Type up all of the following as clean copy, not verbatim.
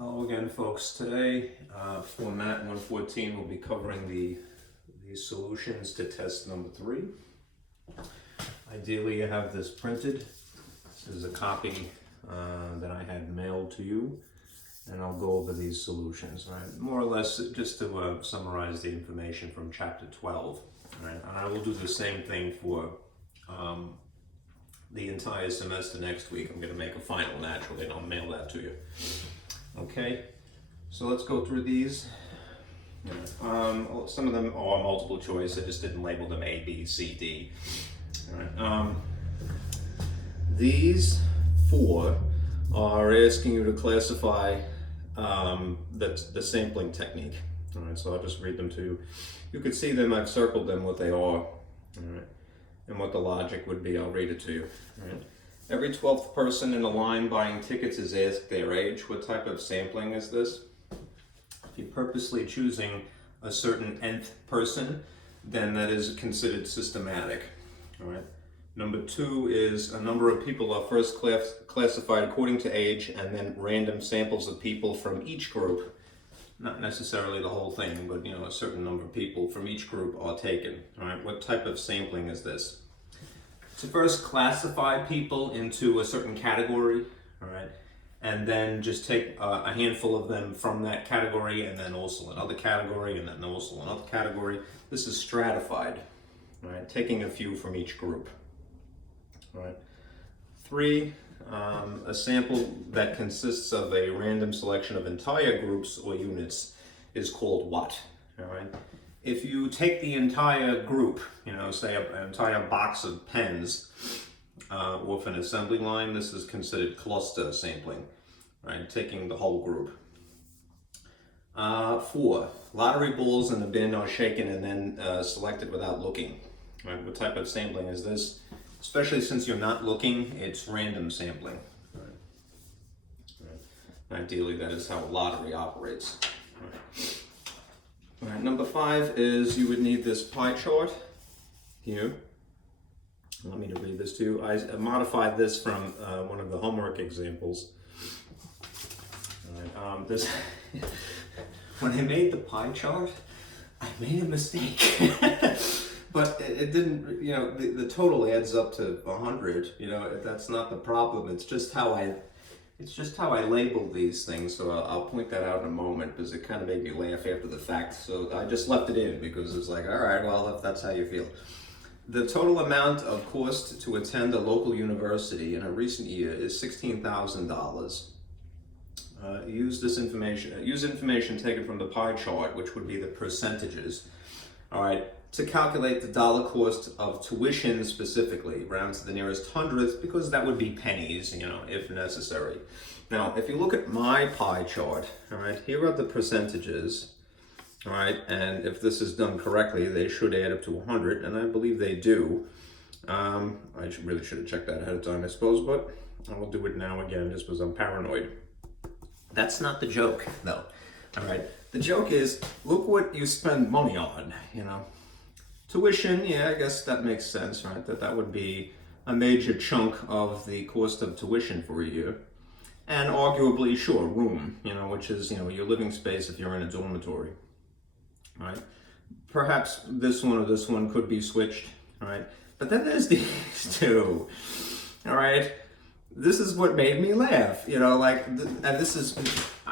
Hello again, folks. Today for MAT-114 we'll be covering the solutions to test number 3. Ideally you have this printed. This is a copy that I had mailed to you, and I'll go over these solutions, right? More or less just to summarize the information from chapter 12, right? And I will do the same thing for the entire semester next week. I'm going to make a final naturally, and I'll mail that to you. Okay, so let's go through these. Some of them are multiple choice. I just didn't label them A, B, C, D. All right. These 4 are asking you to classify the sampling technique. All right, so I'll just read them to you. You can see them. I've circled them what they are. All right, and what the logic would be. I'll read it to you. All right. Every 12th person in a line buying tickets is asked their age. What type of sampling is this? If you're purposely choosing a certain nth person, then that is considered systematic. All right. Number 2 is a number of people are first classified according to age, and then random samples of people from each group, not necessarily the whole thing, but a certain number of people from each group are taken. All right. What type of sampling is this? To first classify people into a certain category, all right, and then just take a handful of them from that category, and then also another category, and then also another category. This is stratified, all right, taking a few from each group. All right. 3, a sample that consists of a random selection of entire groups or units is called what? All right. If you take the entire group, say an entire box of pens off an assembly line, this is considered cluster sampling, right? Taking the whole group. 4, lottery balls in the bin are shaken and then selected without looking. Right? What type of sampling is this? Especially since you're not looking, it's random sampling. Right? Right. Ideally, that is how a lottery operates. Right. All right, number 5 is you would need this pie chart here. Let me read this to you. I modified this from one of the homework examples. All right, this when I made the pie chart, I made a mistake. But it didn't, the total adds up to 100. That's not the problem. It's just how I label these things, so I'll point that out in a moment because it kind of made me laugh after the fact. So I just left it in because it's like, all right, well, if that's how you feel. The total amount of cost to attend a local university in a recent year is $16,000. Use information taken from the pie chart, which would be the percentages, all right, to calculate the dollar cost of tuition specifically, round to the nearest hundredth, because that would be pennies, if necessary. Now, if you look at my pie chart, all right, here are the percentages, all right, and if this is done correctly, they should add up to 100, and I believe they do. I really should have checked that ahead of time, I suppose, but I will do it now again just because I'm paranoid. That's not the joke, though, all right? The joke is, look what you spend money on, Tuition, yeah, I guess that makes sense, right? That would be a major chunk of the cost of tuition for a year. And arguably, sure, room, which is, your living space if you're in a dormitory, right? Perhaps this one or this one could be switched, right? But then there's these 2, all right? This is what made me laugh, and this is,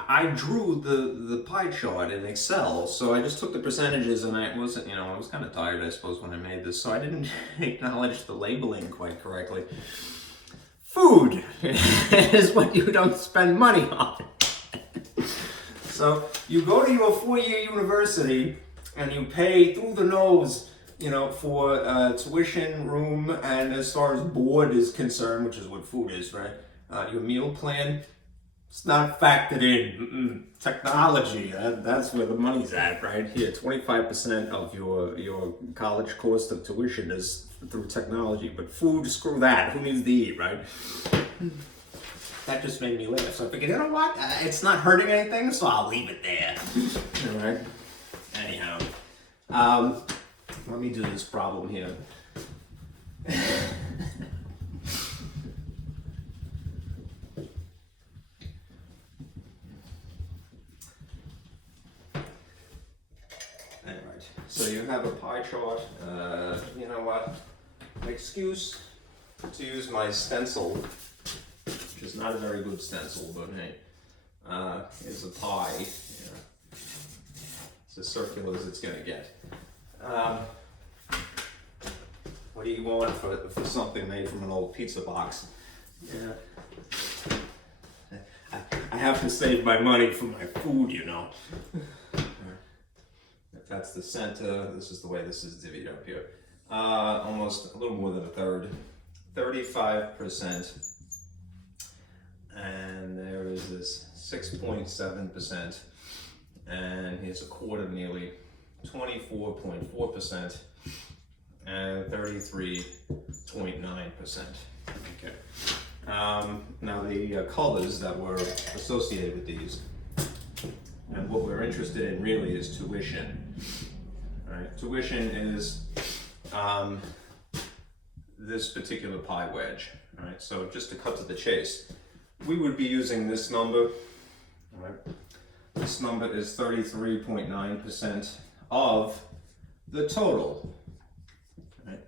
I drew the pie chart in Excel, so I just took the percentages, and I wasn't, I was kind of tired, I suppose, when I made this, so I didn't acknowledge the labeling quite correctly. Food is what you don't spend money on. So you go to your 4-year university, and you pay through the nose, for tuition, room, and as far as board is concerned, which is what food is, right? Your meal plan, it's not factored in. Technology, that's where the money's at, right? Here, 25% of your college cost of tuition is through technology, but food, screw that. Who needs to eat, right? That just made me laugh. So I figured, you know what? It's not hurting anything, so I'll leave it there. All right? Anyhow. Let me do this problem here. So you have a pie chart. You know what? An excuse to use my stencil, which is not a very good stencil, but hey, is a pie. Yeah. It's as circular as it's going to get. What do you want for something made from an old pizza box? Yeah. I have to save my money for my food, you know. If that's the center, this is the way this is divvied up here. Almost a little more than a third, 35%. And there is this 6.7%. And here's a quarter nearly, 24.4%. And 33.9%. Okay. Now the colors that were associated with these, and what we're interested in really is tuition. All right, tuition is this particular pie wedge. All right, so just to cut to the chase, we would be using this number. All right, this number is 33.9% of the total. Right,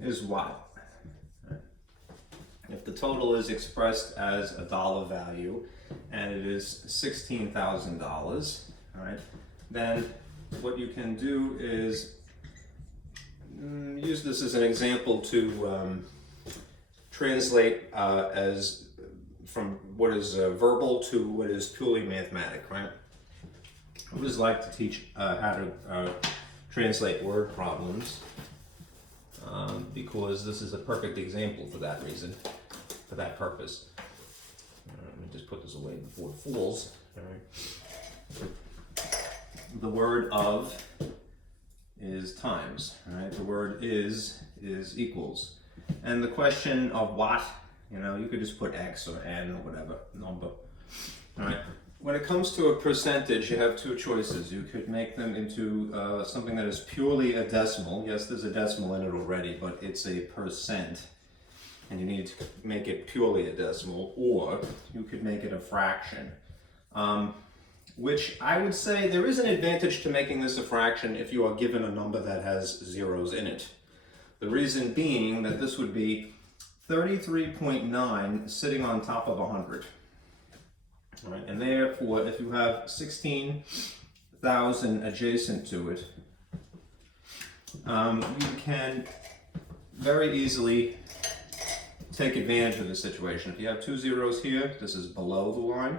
is what? If the total is expressed as a dollar value and it is $16,000, all right, then what you can do is use this as an example to translate as from what is verbal to what is purely mathematic, right? I always like to teach how to translate word problems because this is a perfect example for that reason. For that purpose. Let me just put this away before it falls. All right. The word of is times. All right. The word is equals. And the question of what, you know, you could just put X or N or whatever number. All right. When it comes to a percentage, you have two choices. You could make them into something that is purely a decimal. Yes, there's a decimal in it already, but it's a percent. And you need to make it purely a decimal, or you could make it a fraction. Which I would say there is an advantage to making this a fraction if you are given a number that has zeros in it. The reason being that this would be 33.9 sitting on top of 100. All right, and therefore, if you have 16,000 adjacent to it, you can very easily take advantage of the situation. If you have two zeros here, this is below the line,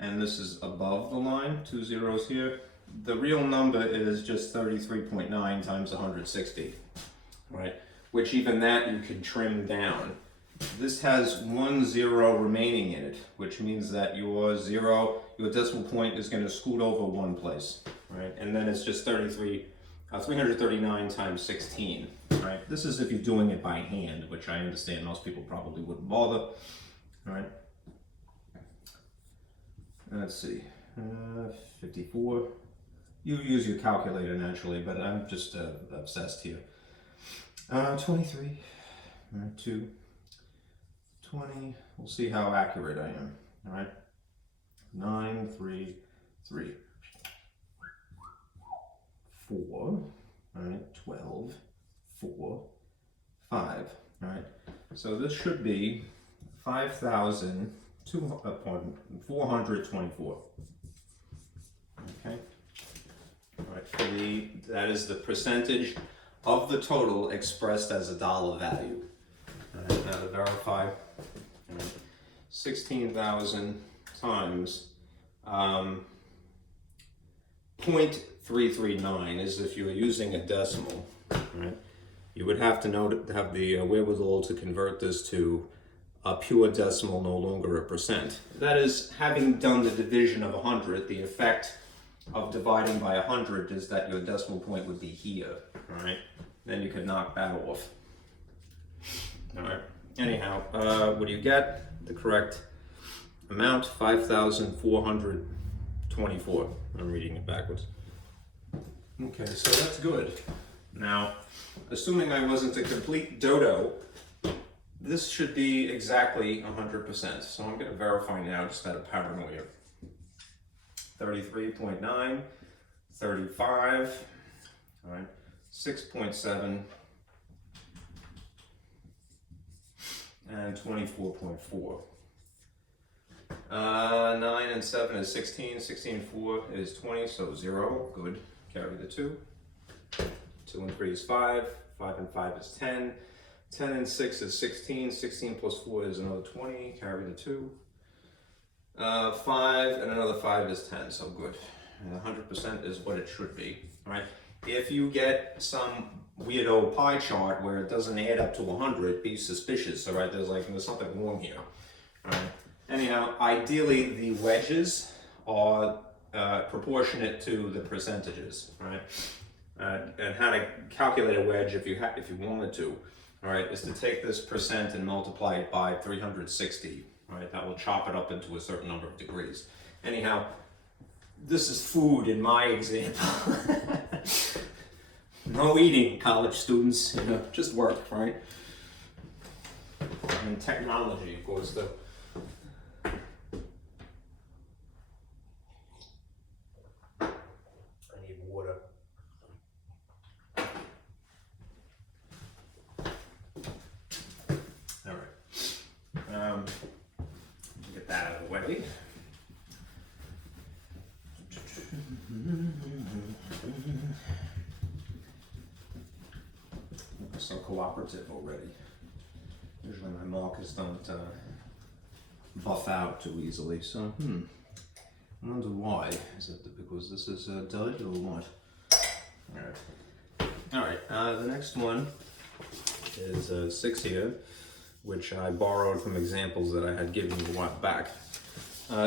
and this is above the line, two zeros here. The real number is just 33.9 times 160, right? Which even that you can trim down. This has 1 0 remaining in it, which means that your decimal point is going to scoot over one place, right? And then it's just 339 times 16, right? This is if you're doing it by hand, which I understand most people probably wouldn't bother, all right? Let's see, 54. You use your calculator naturally, but I'm just obsessed here. 23, 2, 20. We'll see how accurate I am, all right? 9, 3, 3. 4, all right, 12, 4, 5, all right. So this should be 5,424. Okay. All right. That is the percentage of the total expressed as a dollar value. All right. Now to verify, 16,000 times 0.339 is if you were using a decimal, right? You would have to have the wherewithal to convert this to a pure decimal, no longer a percent. That is, having done the division of 100, the effect of dividing by 100 is that your decimal point would be here, all right? Then you could knock that off. All right. Anyhow, what do you get? The correct amount, 5,424. I'm reading it backwards. Okay, so that's good. Now, assuming I wasn't a complete dodo, this should be exactly 100%. So I'm going to verify now just out of paranoia. 33.9 35, all right, 6.7, and 24.4. 9 and 7 is 16, 16 and 4 is 20, so 0, good, carry the 2. 2 and 3 is 5, 5 and 5 is 10, 10 and 6 is 16, 16 plus 4 is another 20, carry the 2. 5 and another 5 is 10, so good. 100% is what it should be, right? If you get some weirdo pie chart where it doesn't add up to 100, be suspicious, all right? There's something wrong here, all right? Anyhow, ideally the wedges are proportionate to the percentages, right? And how to calculate a wedge if you wanted to, all right, is to take this percent and multiply it by 360, right? That will chop it up into a certain number of degrees. Anyhow, this is food in my example. No eating, college students, just work, right? And technology, of course, though. I need water. All right. Get that out of the way. So cooperative already. Usually my markers don't buff out too easily, so I wonder why. Is it because this is dud or what? Alright, the next one is 6 here, which I borrowed from examples that I had given you a while back.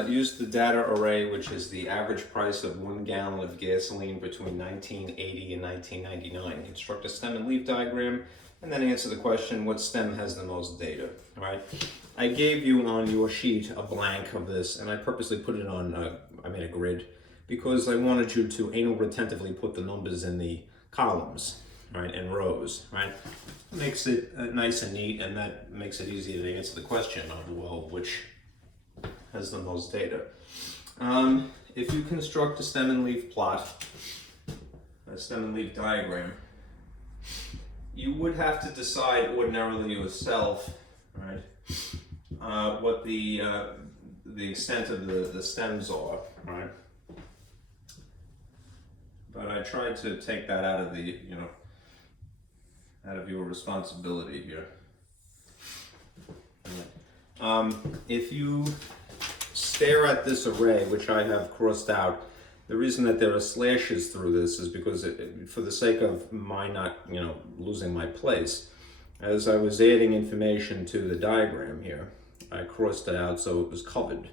Use the data array, which is the average price of 1 gallon of gasoline between 1980 and 1999. Construct a stem and leaf diagram, and then answer the question, what stem has the most data? All right. I gave you on your sheet a blank of this, and I purposely put it on, I made a grid, because I wanted you to anal retentively put the numbers in the columns, right, and rows, right? Makes it nice and neat, and that makes it easier to answer the question of, well, which has the most data. If you construct a stem and leaf plot, a stem and leaf diagram, you would have to decide ordinarily yourself, right, what the extent of the stems are, right? But I tried to take that out of the, out of your responsibility here. If you stare at this array, which I have crossed out, the reason that there are slashes through this is because for the sake of my not, losing my place, as I was adding information to the diagram here, I crossed it out so it was covered.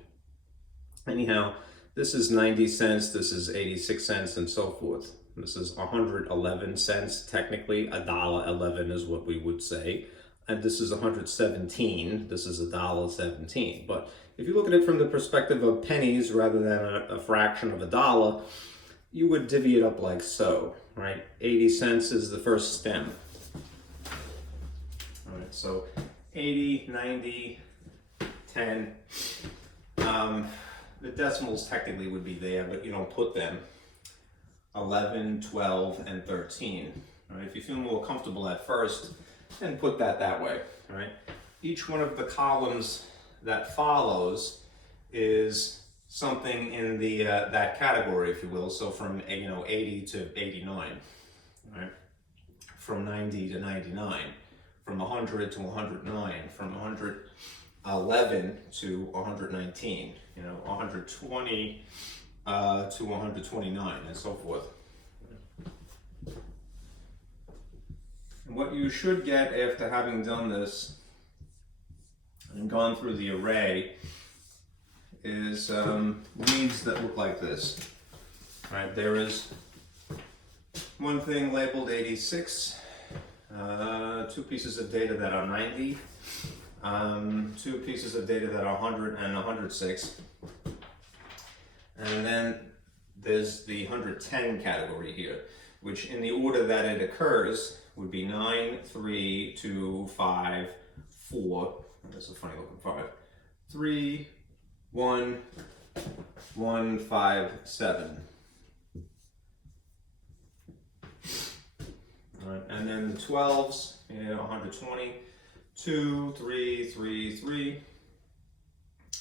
Anyhow, this is 90 cents, this is 86 cents, and so forth. This is 111 cents, technically $1.11 is what we would say. And this is 117, this is $1.17. But if you look at it from the perspective of pennies rather than a fraction of $1, you would divvy it up like so, right? 80 cents is the first stem. All right, so 80, 90, 10. The decimals technically would be there, but you don't put them. 11, 12, and 13. All right, if you feel more comfortable at first, then put that way. All right. Each one of the columns that follows is something in the that category, if you will. So from 80 to 89, right? From 90 to 99, from 100 to 109, from 111 to 119, 120 to 129, and so forth. And what you should get after having done this and gone through the array is leads that look like this. All right, there is one thing labeled 86, 2 pieces of data that are 90, 2 pieces of data that are 100 and 106, and then there's the 110 category here, which in the order that it occurs would be 9, 3, 2, 5, 4. That's a funny looking 5. 3, 1, 1, 5, 7. Right? And then the 12s, 120, 2, 3, 3, 3.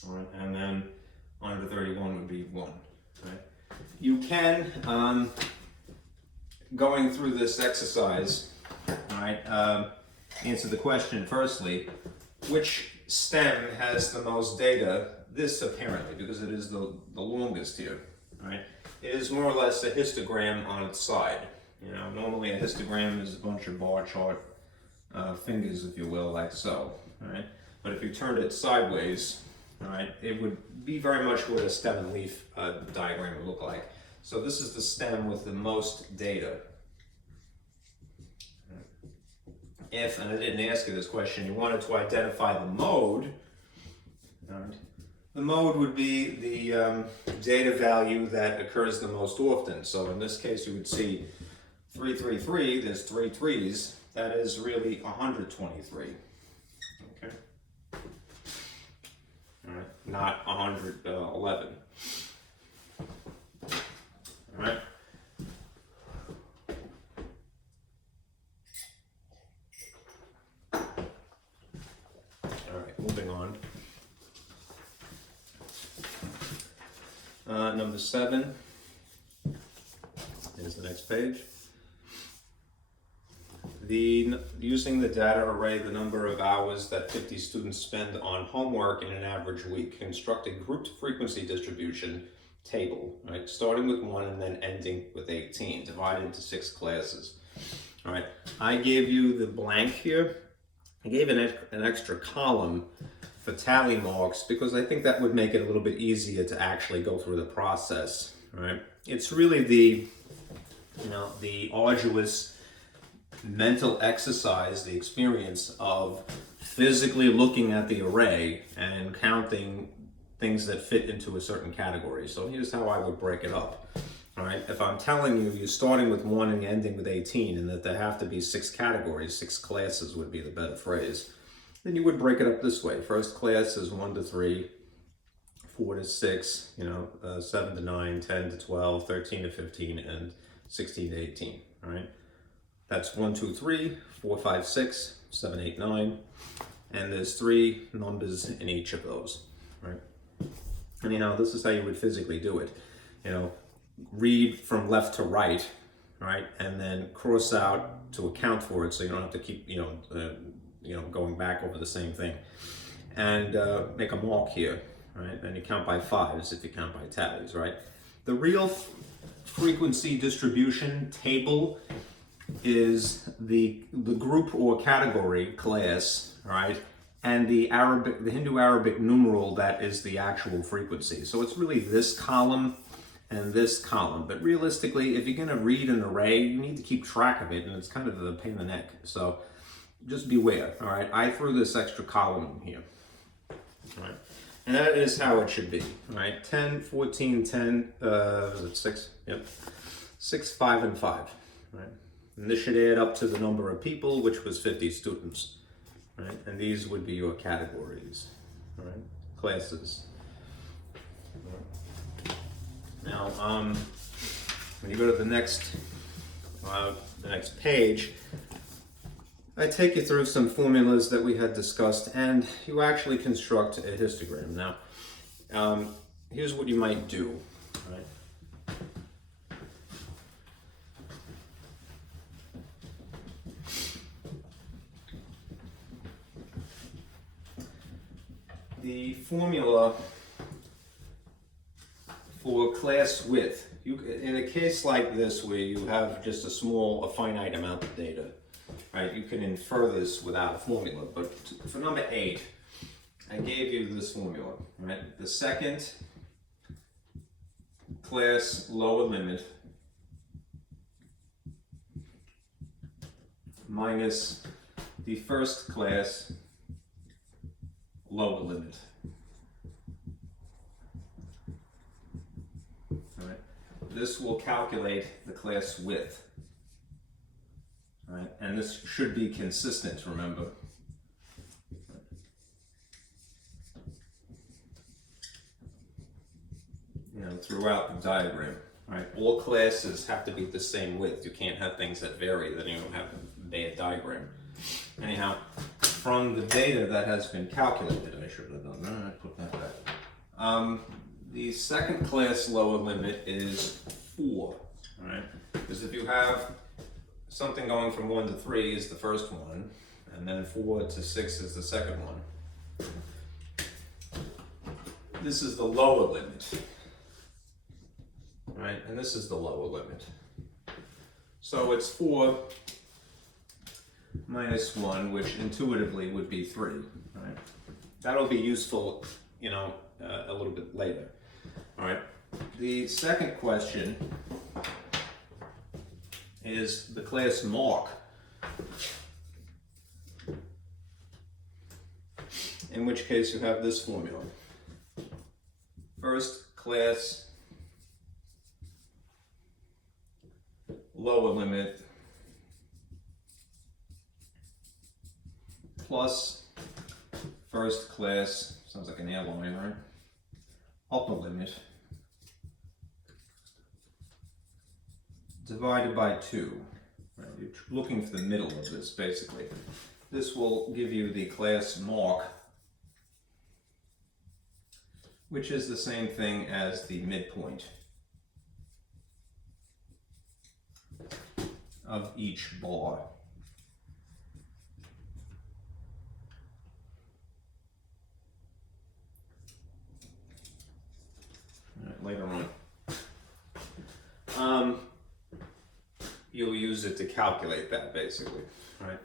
All right? And then 131 would be 1. Right? You can, going through this exercise, all right, answer the question firstly, which stem has the most data? This apparently, because it is the longest here. Right? It is more or less a histogram on its side. Normally a histogram is a bunch of bar chart fingers, if you will, like so. Right? But if you turned it sideways, all right, it would be very much what a stem and leaf diagram would look like. So this is the stem with the most data. If, and I didn't ask you this question, you wanted to identify the mode, all right, the mode would be the data value that occurs the most often. So in this case, you would see 333, there's 3 3s, that is really 123. Okay. All right, not 111. All right. All right, moving on. Number 7 is the next page. Using the data array, the number of hours that 50 students spend on homework in an average week. Construct a grouped frequency distribution table, right? Starting with 1 and then ending with 18, divided into 6 classes. All right, I gave you the blank here. I gave an extra column for tally marks because I think that would make it a little bit easier to actually go through the process. All right, it's really the arduous mental exercise, the experience of physically looking at the array and counting things that fit into a certain category. So here's how I would break it up. All right, if I'm telling you you're starting with 1 and ending with 18 and that there have to be 6 categories, 6 classes would be the better phrase, then you would break it up this way. First class is 1 to 3, 4 to 6, 7 to 9, 10 to 12, 13 to 15, and 16 to 18, all right? That's 1, 2, 3, 4, 5, 6, 7, 8, 9, and there's 3 numbers in each of those, right? And this is how you would physically do it. Read from left to right, right, and then cross out to account for it, so you don't have to keep, going back over the same thing, and make a mark here, right? And you count by 5s if you count by tallies, right? The real frequency distribution table is the group or category class, right? And the Hindu Arabic numeral that is the actual frequency. So it's really this column and this column. But realistically, if you're going to read an array, you need to keep track of it, and it's kind of a pain in the neck. So just beware, all right? I threw this extra column in here, all right? And that is how it should be, all right? 10, 14, 10, was it 6? Yep. 6, 5, and 5, right? And this should add up to the number of people, which was 50 students, right? And these would be your categories, all right? Classes. Now, when you go to the next page, I take you through some formulas that we had discussed, and you actually construct a histogram. Now, here's what you might do, right? The formula for class width, in a case like this where you have just a finite amount of data, right, you can infer this without a formula. But for number 8, I gave you this formula, right? The second class lower limit minus the first class lower limit. All right. This will calculate the class width. All right. And this should be consistent, remember. Throughout the diagram. Right? All classes have to be the same width. You can't have things that vary, then you have a bad diagram. Anyhow, from the data that has been calculated, I should have done that, I put that back. The second class lower limit is 4, right? Because if you have something going from 1 to 3 is the first one, and then 4 to 6 is the second one. This is the lower limit, right? And this is the lower limit. So it's 4 minus 1, which intuitively would be 3, right? That'll be useful, you know, a little bit later. All right. The second question is the class mark, in which case you have this formula. First class lower limit plus first class, sounds like an airline, right? Upper limit divided by 2. Right? You're looking for the middle of this, basically. This will give you the class mark, which is the same thing as the midpoint of each bar. Later on, you'll use it to calculate that, basically, right?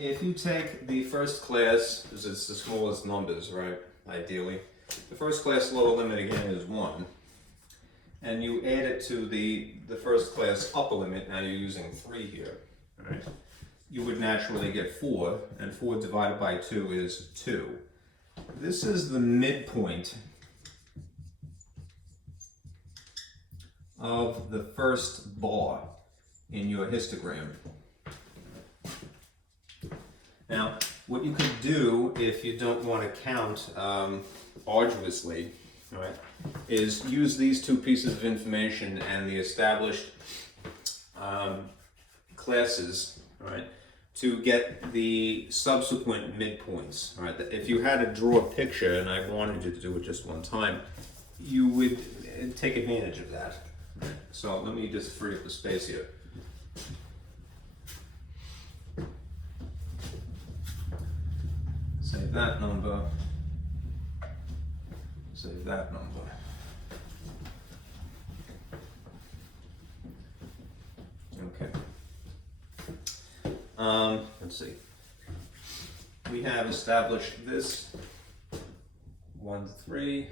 If you take the first class, because it's the smallest numbers, right, ideally, the first class lower limit again is 1, and you add it to the first class upper limit, now you're using 3 here, right? You would naturally get 4, and 4 divided by 2 is 2. This is the midpoint of the first bar in your histogram. Now, what you could do if you don't want to count arduously, right, is use these two pieces of information and the established classes, right, to get the subsequent midpoints. Right? If you had to draw a picture, and I wanted you to do it just one time, you would take advantage of that. Right. So let me just free up the space here. Save that number. Save that number. Okay. Let's see. We have established this 1 to 3,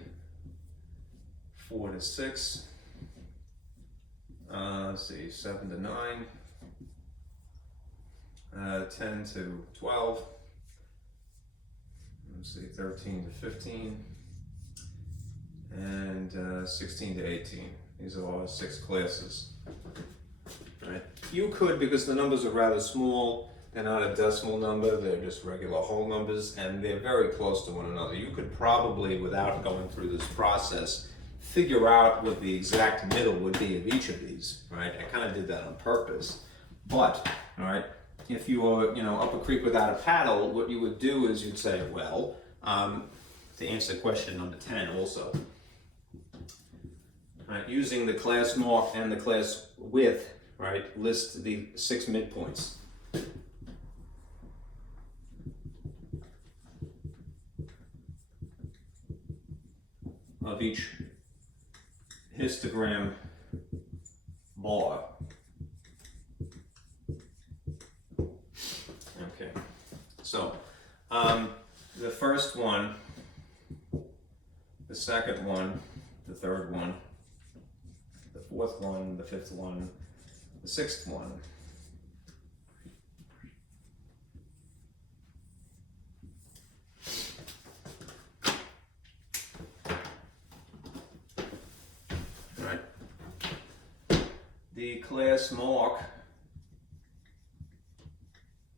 4 to 6. Let's see, 7 to 9, 10 to 12, let's see, 13 to 15, and 16 to 18. These are all 6 classes. Right? You could, because the numbers are rather small, they're not a decimal number, they're just regular whole numbers, and they're very close to one another. You could probably, without going through this process, figure out what the exact middle would be of each of these, right? I kind of did that on purpose. But, all right, if you were, up a creek without a paddle, what you would do is you'd say, well, to answer question number 10 also, right, using the class mark and the class width, right, list the 6 midpoints. Of each histogram bar. Okay, so the first one, the second one, the third one, the fourth one, the fifth one, the sixth one. The class mark,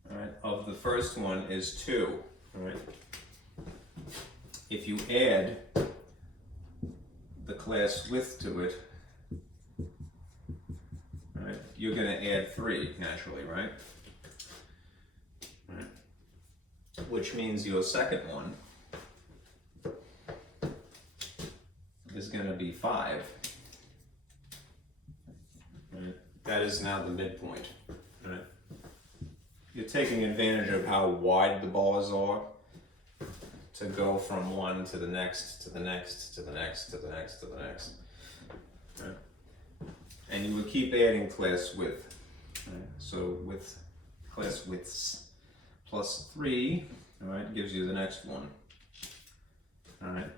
right, of the first one is 2. Right? If you add the class width to it, you're going to add 3 naturally, right? Which means your second one is going to be 5. Right? That is now the midpoint. Right? You're taking advantage of how wide the bars are to go from one to the next, to the next, to the next, to the next, to the next. Right? And you would keep adding class width. Right? So with class widths plus 3, all right, gives you the next one. All right,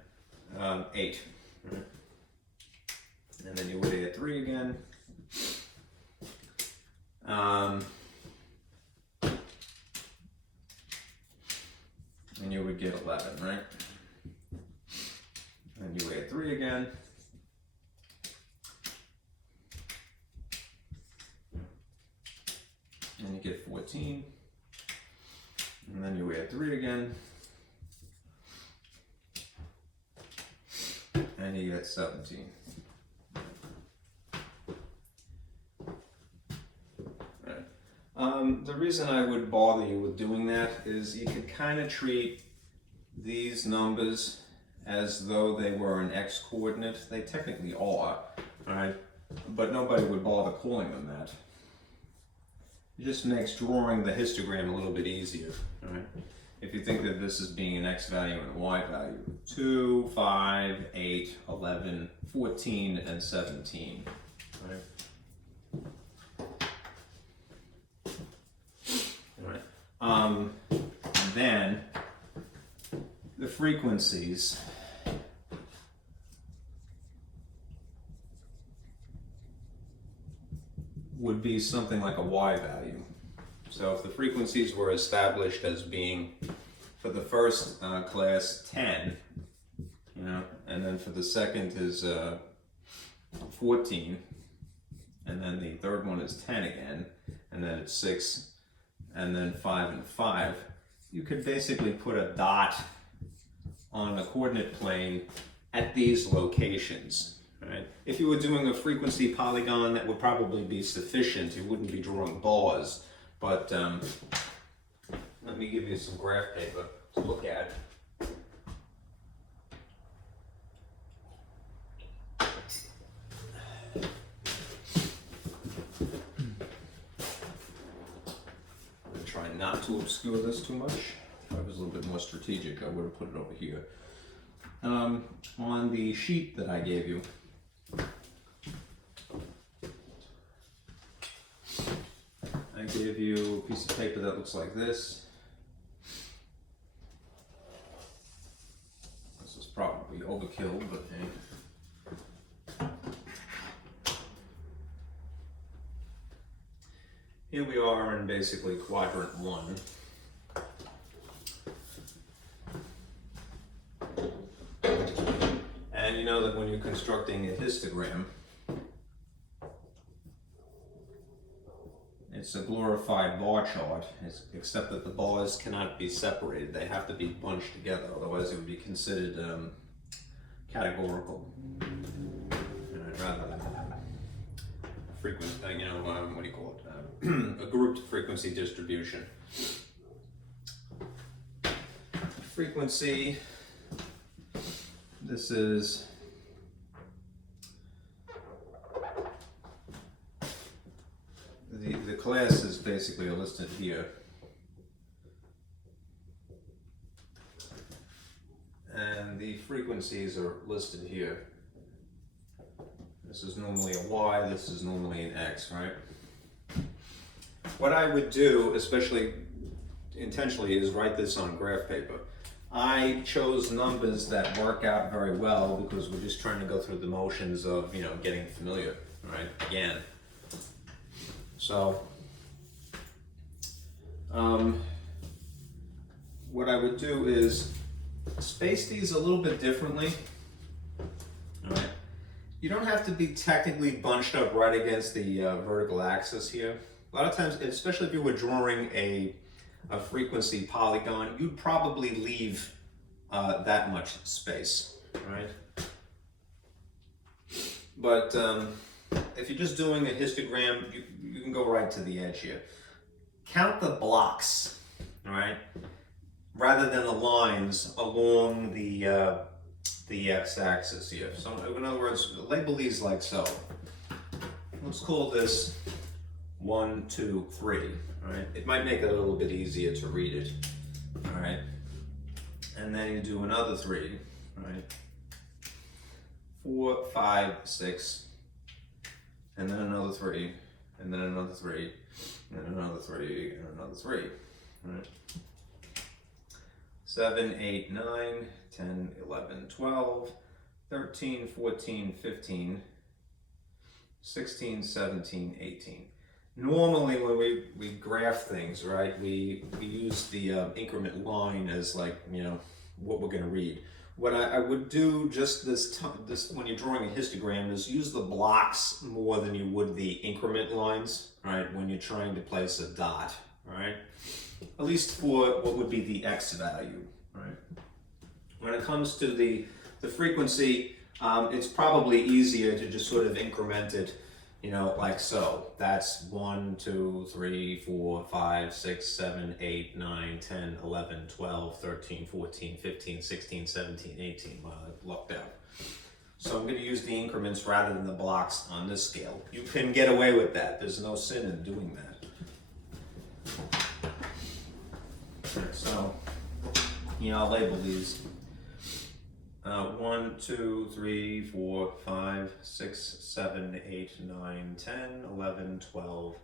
8. Right? And then you would add 3 again. And you would get 11, right? And you add 3 again. And you get 14. And then you add 3 again. And you get 17. The reason I would bother you with doing that is you could kind of treat these numbers as though they were an x coordinate. They technically are, right? But nobody would bother calling them that. It just makes drawing the histogram a little bit easier, right? If you think that this is being an x value and a y value. 2, 5, 8, 11, 14, and 17, right? And then the frequencies would be something like a y value. So if the frequencies were established as being for the first class 10, you know, and then for the second is 14, and then the third one is 10 again, and then it's 6, and then 5 and 5, you could basically put a dot on the coordinate plane at these locations. Right? If you were doing a frequency polygon, that would probably be sufficient. You wouldn't be drawing bars. But let me give you some graph paper to look at. Try not to obscure this too much. If I was a little bit more strategic, I would have put it over here. On the sheet that I gave you, I gave you a piece of paper that looks like this. This is probably overkill, but hey. Here we are in basically quadrant 1. And you know that when you're constructing a histogram, it's a glorified bar chart, except that the bars cannot be separated. They have to be bunched together, otherwise it would be considered categorical. Rather than frequent, you know, what do you call it? A grouped frequency distribution. Frequency, this is the classes basically are listed here. And the frequencies are listed here. This is normally a Y, this is normally an X, right? What I would do, especially intentionally, is write this on graph paper. I chose numbers that work out very well because we're just trying to go through the motions of, you know, getting familiar, right? Again. So, what I would do is space these a little bit differently. All right. You don't have to be technically bunched up right against the vertical axis here. A lot of times, especially if you were drawing a frequency polygon, you'd probably leave that much space, right? But if you're just doing a histogram, you can go right to the edge here. Count the blocks, all right, rather than the lines along the x-axis here. So in other words, label these like so. Let's call this 1, 2, 3. All right, it might make it a little bit easier to read it. All right, and then you do another 3. All right, 4, 5, 6, and then another 3, and then another 3, and another 3, and another 3. All right. 7, 8, 9, 10, 11, 12, 13, 14, 15, 16, 17, 18. Normally when we graph things, right, we use the increment line as like, you know, what we're going to read. What I would do just this when you're drawing a histogram is use the blocks more than you would the increment lines, right, when you're trying to place a dot, right? At least for what would be the x value, right? When it comes to the frequency, it's probably easier to just sort of increment it, you know, like so. That's 1, 2, 3, 4, 5, 6, 7, 8, 9, 10, 11, 12, 13, 14, 15, 16, 17, 18. Well, I lucked out. So I'm going to use the increments rather than the blocks on this scale. You can get away with that. There's no sin in doing that. So, you know, I'll label these. 1, 2, 3, 4, 5, 6, 7, 8, 9, 10, 11, 12,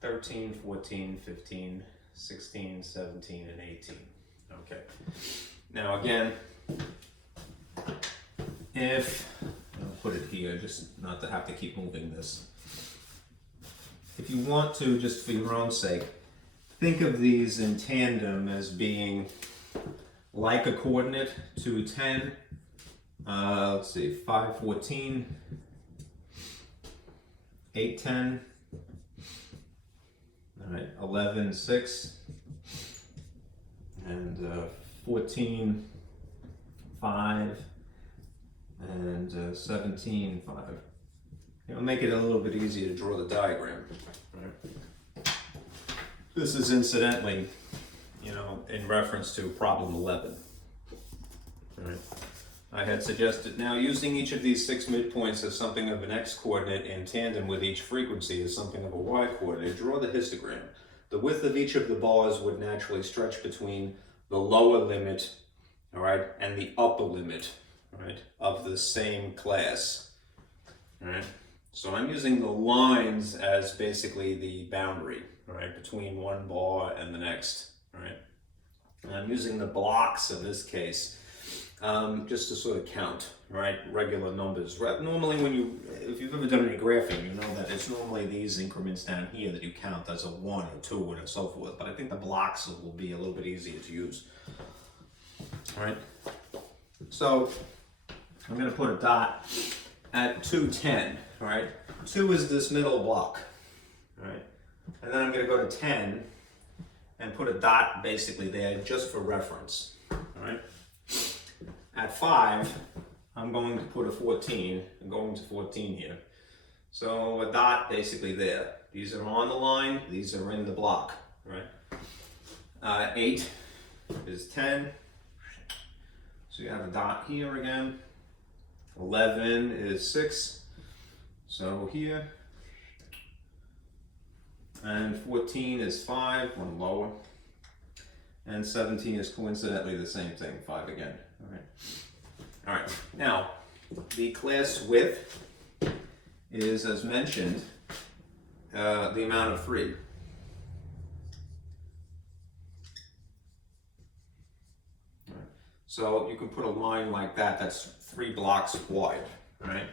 13, 14, 15, 16, 17, and 18. Okay. Now again, if, I'll put it here just not to have to keep moving this. If you want to, just for your own sake, think of these in tandem as being like a coordinate to 10. Let's see, 5, 14, 8, 10, all right, 11, 6, and 14, 5, and 17, 5. It'll make it a little bit easier to draw the diagram. Right? This is incidentally, you know, in reference to problem 11. All right. I had suggested now using each of these 6 midpoints as something of an x-coordinate in tandem with each frequency as something of a y-coordinate. Draw the histogram. The width of each of the bars would naturally stretch between the lower limit, all right, and the upper limit, right, of the same class. All right. So I'm using the lines as basically the boundary, right, between one bar and the next. All right. And I'm using the blocks in this case. Just to sort of count, right, regular numbers. Normally if you've ever done any graphing, you know that it's normally these increments down here that you count as a 1 or 2 and so forth, but I think the blocks will be a little bit easier to use. All right, so I'm going to put a dot at 210, all right? 2 is this middle block, all right? And then I'm going to go to 10 and put a dot basically there just for reference, all right? At 5, I'm going to put a 14. I'm going to 14 here. So a dot basically there. These are on the line. These are in the block, right? 8 is 10. So you have a dot here again. 11 is 6. So here. And 14 is 5, one lower. And 17 is coincidentally the same thing, 5 again. All right. Now, the class width is, as mentioned, the amount of 3. All right. So you can put a line like that. That's 3 blocks wide, right?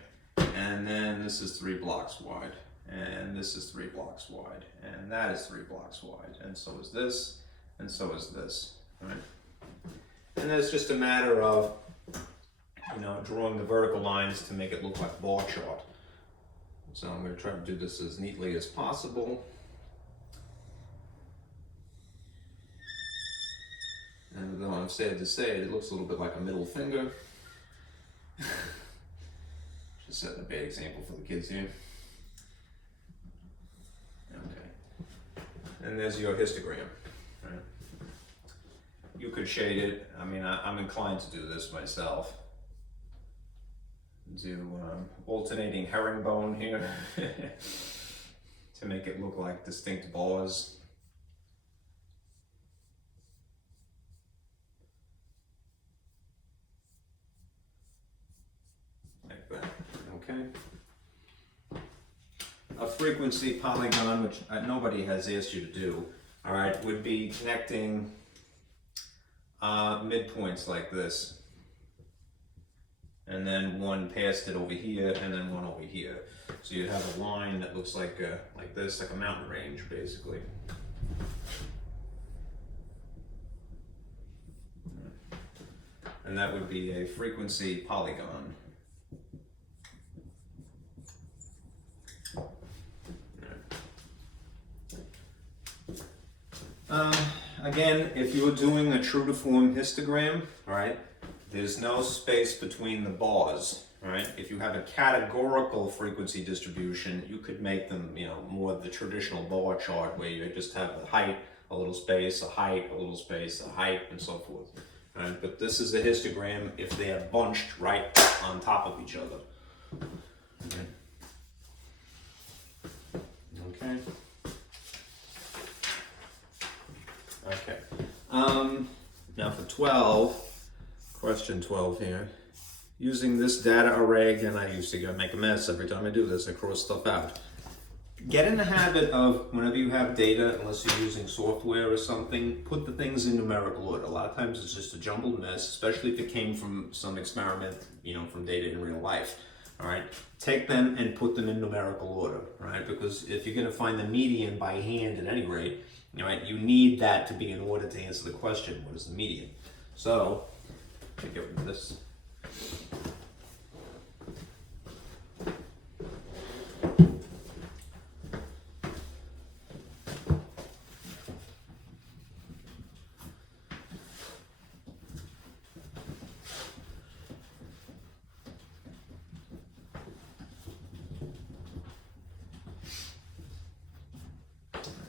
And then this is 3 blocks wide, and this is 3 blocks wide, and that is 3 blocks wide, and so is this, and so is this, right? And then it's just a matter of, you know, drawing the vertical lines to make it look like a bar chart. So I'm going to try to do this as neatly as possible. And though I'm sad to say it looks a little bit like a middle finger. Just setting a bad example for the kids here. and there's your histogram. Right? You could shade it. I mean, I'm inclined to do this myself. Do alternating herringbone here to make it look like distinct bars. Like that, okay? A frequency polygon, which nobody has asked you to do, all right, would be connecting midpoints like this. And then one past it over here, and then one over here. So you have a line that looks like this, like a mountain range, basically. And that would be a frequency polygon. Again, if you're doing a true to form histogram, all right, there's no space between the bars, right? If you have a categorical frequency distribution, you could make them, you know, more of the traditional bar chart where you just have a height, a little space, a height, a little space, a height, and so forth. Right? But this is a histogram if they are bunched right on top of each other. Okay. Okay. Now for 12, question 12 here. Using this data array, again, I used to make a mess every time I do this, I cross stuff out. Get in the habit of, whenever you have data, unless you're using software or something, put the things in numerical order. A lot of times it's just a jumbled mess, especially if it came from some experiment, you know, from data in real life. All right, take them and put them in numerical order, right? Because if you're going to find the median by hand at any rate, all right, you need that to be in order to answer the question, what is the median? So, let me get rid of this.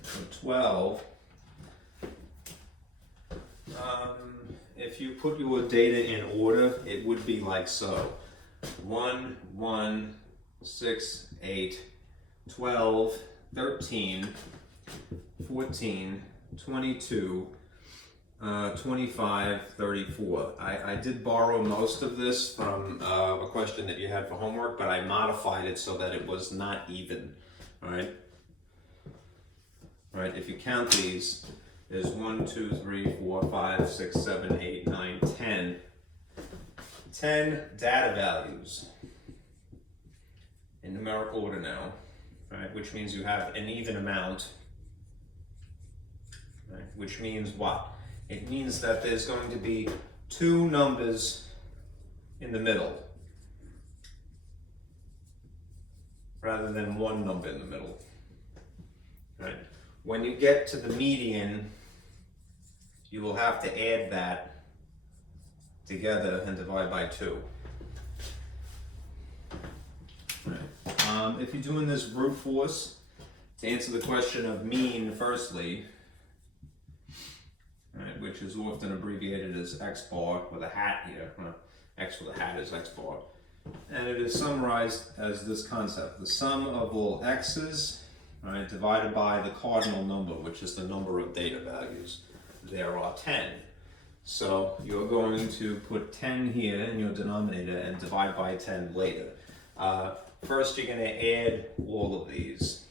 So 12. If you put your data in order, it would be like so. 1, 1, 6, 8, 12, 13, 14, 22, 25, 34. I did borrow most of this from a question that you had for homework, but I modified it so that it was not even, all right? All right, if you count these, there's 1, 2, 3, 4, 5, 6, 7, 8, 9, 10. 10 data values in numerical order now, right? Which means you have an even amount, right? Which means what? It means that there's going to be 2 numbers in the middle rather than 1 number in the middle, right? When you get to the median, you will have to add that together and divide by 2. Right. If you're doing this brute force, to answer the question of mean firstly, right, which is often abbreviated as X bar with a hat here, X with a hat is X bar, and it is summarized as this concept: the sum of all X's, right, divided by the cardinal number, which is the number of data values. There are 10. So you're going to put 10 here in your denominator and divide by 10 later. First, you're going to add all of these.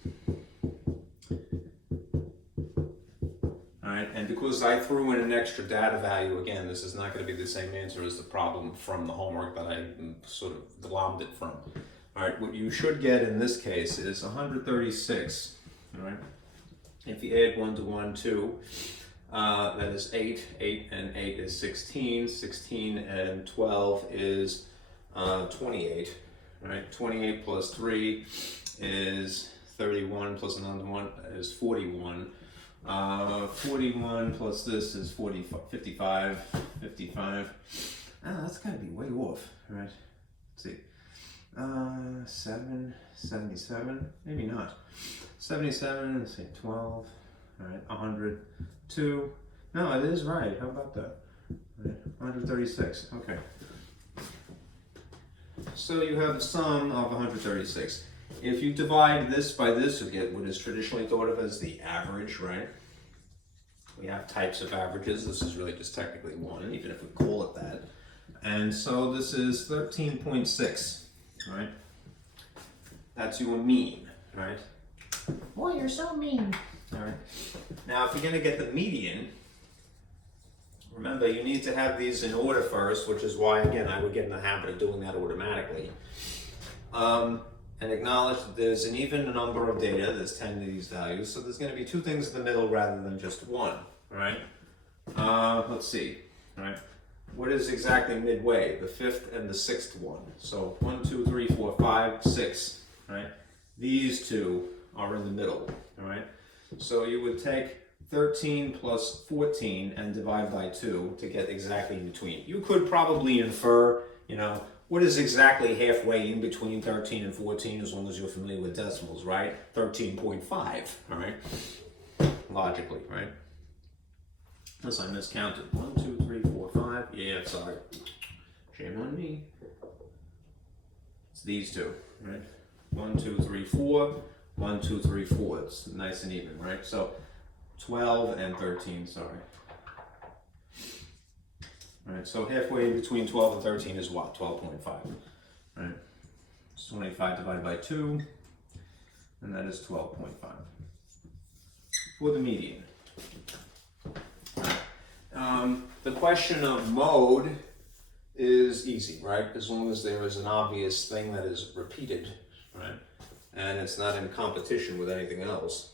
All right, and because I threw in an extra data value, again, this is not going to be the same answer as the problem from the homework that I sort of glommed it from. All right, what you should get in this case is 136. All right, if you add 1 to 1, 2. That is 8, 8 and 8 is 16, 16 and 12 is 28, right? 28 plus 3 is 31 plus another 1 is 41. 41 plus this is 55, 55. That's gotta be way off, right? Let's see. 77, maybe not. 77, let's say 12. All right, 102. No, it is right. How about that? All right, 136. Okay. So you have the sum of 136. If you divide this by this, you get what is traditionally thought of as the average, right? We have types of averages. This is really just technically one, even if we call it that. And so this is 13.6, right? That's your mean, right? Boy, you're so mean. All right. Now, if you're going to get the median, remember, you need to have these in order first, which is why, again, I would get in the habit of doing that automatically. And acknowledge that there's an even number of data, there's 10 of these values, so there's going to be two things in the middle rather than just one, right? Let's see, right? What is exactly midway? The fifth and the sixth one. So 1, 2, 3, 4, 5, 6, right? These two are in the middle, all right? So you would take 13 plus 14 and divide by 2 to get exactly in between. You could probably infer, what is exactly halfway in between 13 and 14 as long as you're familiar with decimals, right? 13.5, all right? Logically, right? Unless I miscounted. 1, 2, 3, 4, 5. Yeah, sorry. Shame on me. It's these two, right? 1, 2, 3, 4. 1, 2, 3, 4. It's nice and even, right? So 12 and 13, sorry. All right, so halfway between 12 and 13 is what? 12.5, right? It's 25 divided by 2, and that is 12.5 for the median. The question of mode is easy, right? As long as there is an obvious thing that is repeated, right? And it's not in competition with anything else.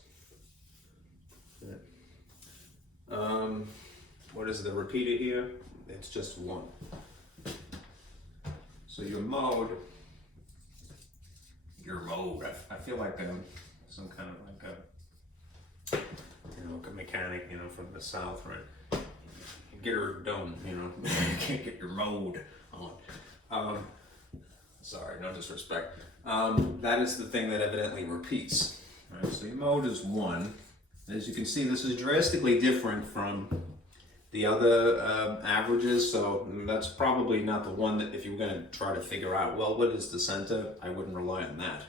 What is the repeater here? It's just 1. So your mode, I feel like some kind of like a mechanic, from the South, right? Get her done, can't get your mode on. Sorry, no disrespect. That is the thing that evidently repeats. Right? So your mode is 1. As you can see, this is drastically different from the other averages, so that's probably not the one that if you were going to try to figure out, well, what is the center? I wouldn't rely on that.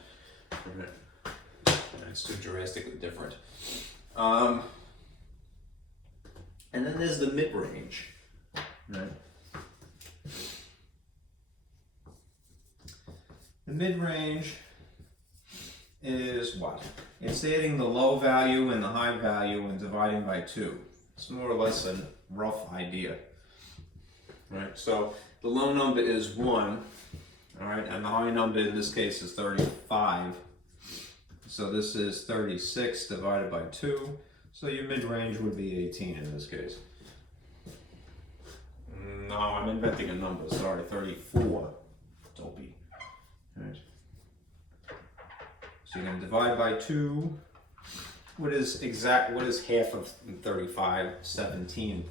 It's too drastically different. And then there's the mid-range. Right? The mid-range is what? It's adding the low value and the high value and dividing by 2. It's more or less a rough idea. Right? So the low number is 1, all right, and the high number in this case is 35. So this is 36 divided by 2. So your mid-range would be 18 in this case. No, I'm inventing a number, sorry, 34. Dopey. Right. So you're going to divide by 2. What is half of 35? 17.5.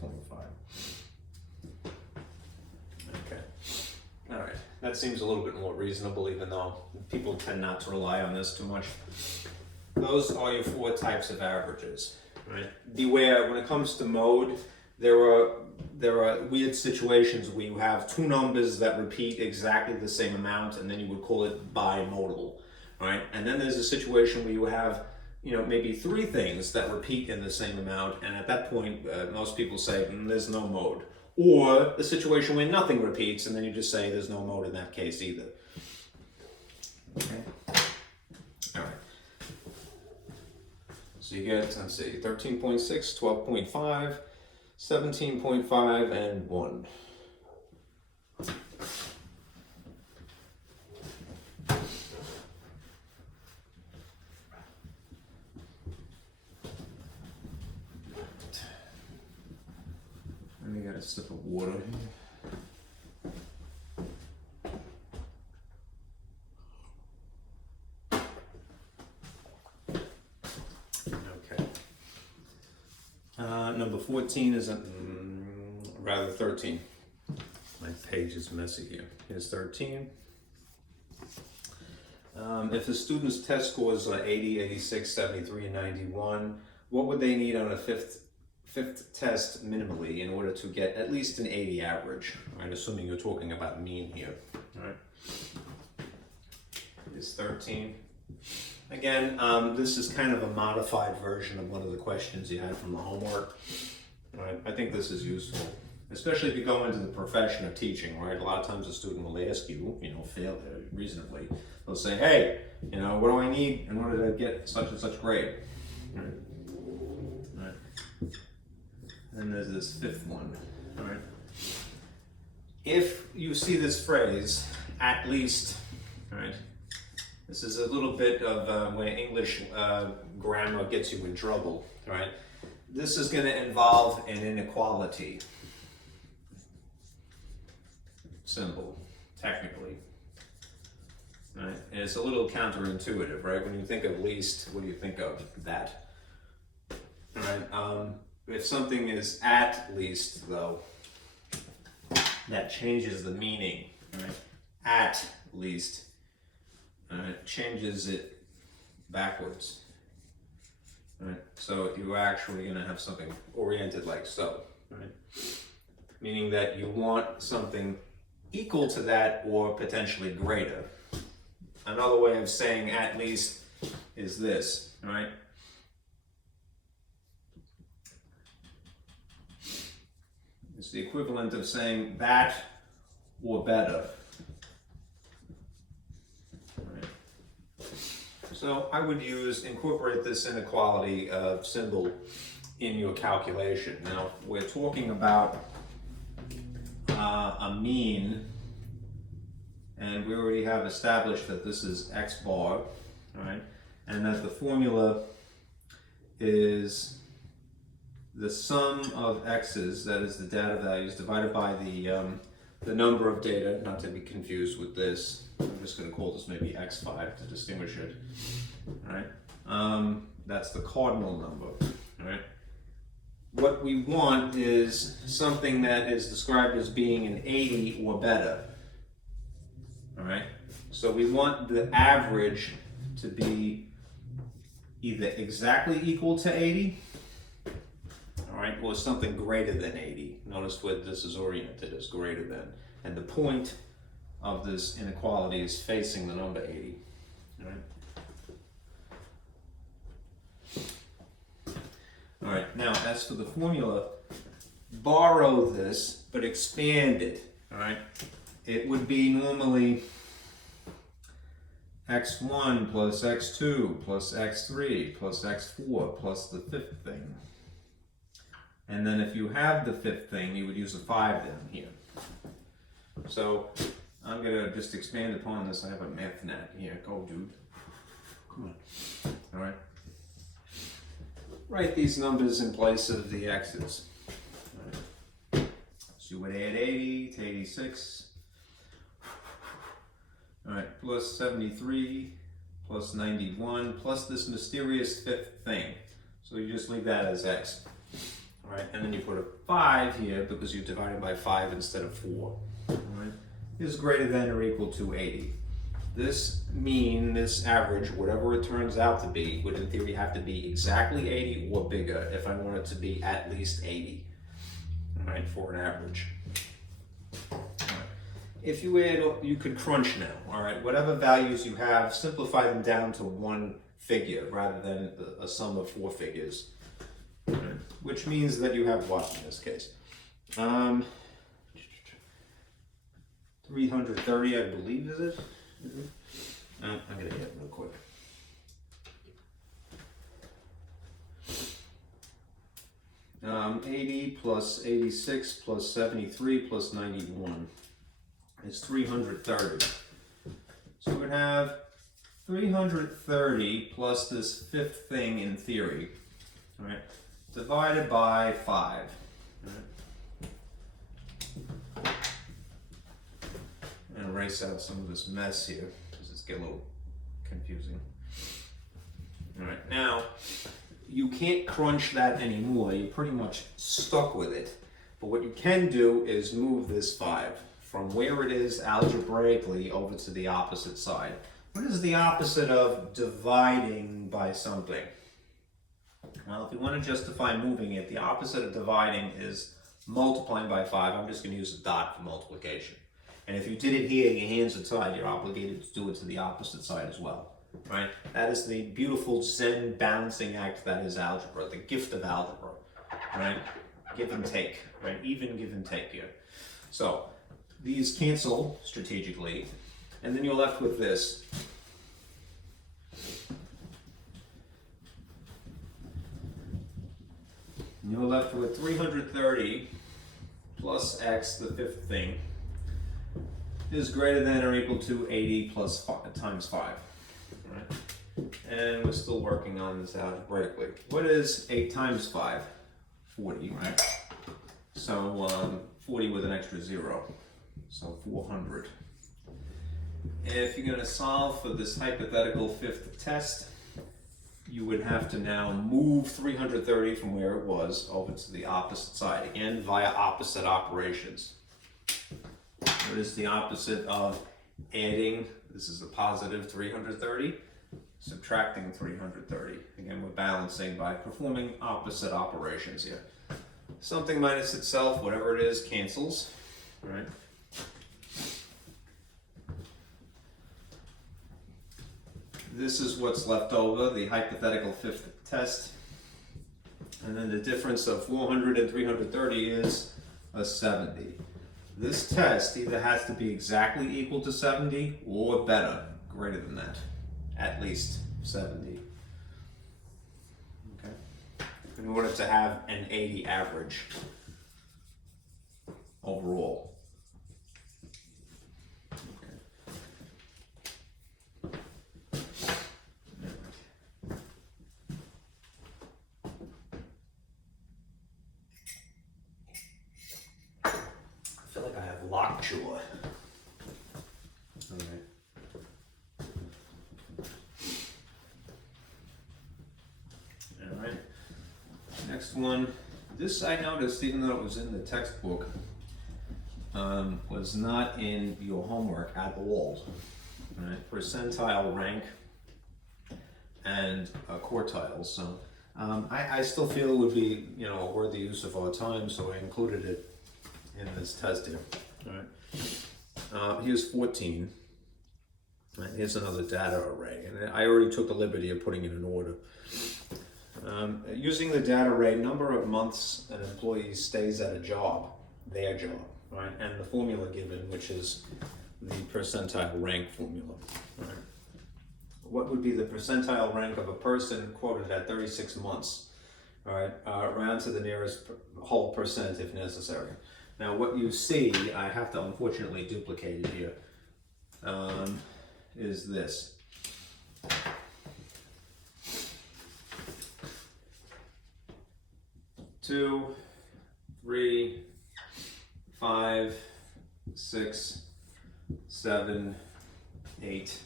Okay. All right. That seems a little bit more reasonable, even though people tend not to rely on this too much. Those are your 4 types of averages. Right? Beware, when it comes to mode, there are weird situations where you have 2 numbers that repeat exactly the same amount, and then you would call it bimodal, right? And then there's a situation where you have, maybe 3 things that repeat in the same amount, and at that point, most people say there's no mode. Or the situation where nothing repeats, and then you just say there's no mode in that case either. Okay. All right. So you get, let's see, 13.6, 12.5, 17.5, and 1. Let me get a sip of water here. Number 14 is rather 13. My page is messy here. Here's 13. If the student's test scores are 80, 86, 73, and 91, what would they need on a fifth test minimally in order to get at least an 80 average? Right, assuming you're talking about mean here. All right, is 13. Again, this is kind of a modified version of one of the questions you had from the homework. Right, I think this is useful, especially if you go into the profession of teaching. Right, a lot of times a student will ask you, fail reasonably. They'll say, "Hey, what do I need in order to get such and such grade?" Right. Then there's this fifth one. All right. If you see this phrase, at least, all right, this is a little bit of where English grammar gets you in trouble. All right. This is going to involve an inequality symbol, technically. Right? And it's a little counterintuitive, right? When you think of least, what do you think of? That. All right. If something is at least, though, that changes the meaning. Right? At least changes it backwards. Right? So you're actually going to have something oriented like so. Right? Meaning that you want something equal to that or potentially greater. Another way of saying at least is this, right? It's the equivalent of saying that or better. Right. So I would incorporate this inequality symbol in your calculation. Now, we're talking about a mean, and we already have established that this is x bar, right? And that the formula is the sum of x's, that is the data values, divided by the number of data, not to be confused with this. I'm just going to call this maybe x5 to distinguish it, right? That's the cardinal number, right? What we want is something that is described as being an 80 or better, all right? So we want the average to be either exactly equal to 80, all right, or something greater than 80. Notice where this is oriented as greater than. And the point of this inequality is facing the number 80, all right? All right, now as for the formula, borrow this, but expand it, all right? It would be normally x1 plus x2 plus x3 plus x4 plus the fifth thing. And then if you have the fifth thing, you would use a 5 down here. So I'm going to just expand upon this. I have a math nat here. Go, dude. Come on. All right. Write these numbers in place of the x's. All right. So you would add 80 to 86. All right, plus 73, plus 91, plus this mysterious fifth thing. So you just leave that as x. All right, and then you put a 5 here because you divided by 5 instead of 4. All right, is greater than or equal to 80. This mean, this average, whatever it turns out to be, would in theory have to be exactly 80 or bigger if I want it to be at least 80, all right, for an average. If you add, you could crunch now, all right? Whatever values you have, simplify them down to one figure rather than a sum of 4 figures. Right? Which means that you have what in this case? 330, I believe, is it? I'm gonna get it real quick. Um, 80 plus 86 plus 73 plus 91. Is 330. So we would have 330 plus this fifth thing in theory, all right, divided by 5. All right. And erase out some of this mess here because it's getting a little confusing. All right, now you can't crunch that anymore. You're pretty much stuck with it. But what you can do is move this 5 from where it is algebraically over to the opposite side. What is the opposite of dividing by something? Well, if you want to justify moving it, the opposite of dividing is multiplying by 5. I'm just going to use a dot for multiplication. And if you did it here, your hands are tied, you're obligated to do it to the opposite side as well. Right? That is the beautiful Zen balancing act that is algebra, the gift of algebra. Right? Give and take. Right? Even give and take here. So these cancel strategically, and then you're left with this. You're left with 330 plus x, the fifth thing, is greater than or equal to 80 plus 5, times 5. Right? And we're still working on this algebraically. What is 8 times 5? 40, right? So 40 with an extra 0. So 400. If you're going to solve for this hypothetical fifth test, you would have to now move 330 from where it was over to the opposite side, again via opposite operations. What is the opposite of adding? This is a positive 330. Subtracting 330. Again, we're balancing by performing opposite operations here. Something minus itself, whatever it is, cancels. Right? This is what's left over, the hypothetical fifth test. And then the difference of 400 and 330 is a 70. This test either has to be exactly equal to 70 or better, greater than that, at least 70. Okay. In order to have an 80 average overall. Lockjaw. All right. Next one. This I noticed, even though it was in the textbook, was not in your homework at all. All right. Percentile rank and quartiles. So I still feel it would be, a worthy use of our time, so I included it in this test here. All right. Here's 14. Right, here's another data array, and I already took the liberty of putting it in order. Using the data array, number of months an employee stays at a job, their job, right? And the formula given, which is the percentile rank formula. Right? What would be the percentile rank of a person quoted at 36 months? All right, round to the nearest whole percent if necessary. Now what you see, I have to unfortunately duplicate it here, is this. Two, 3, 5, 6, 7, 8,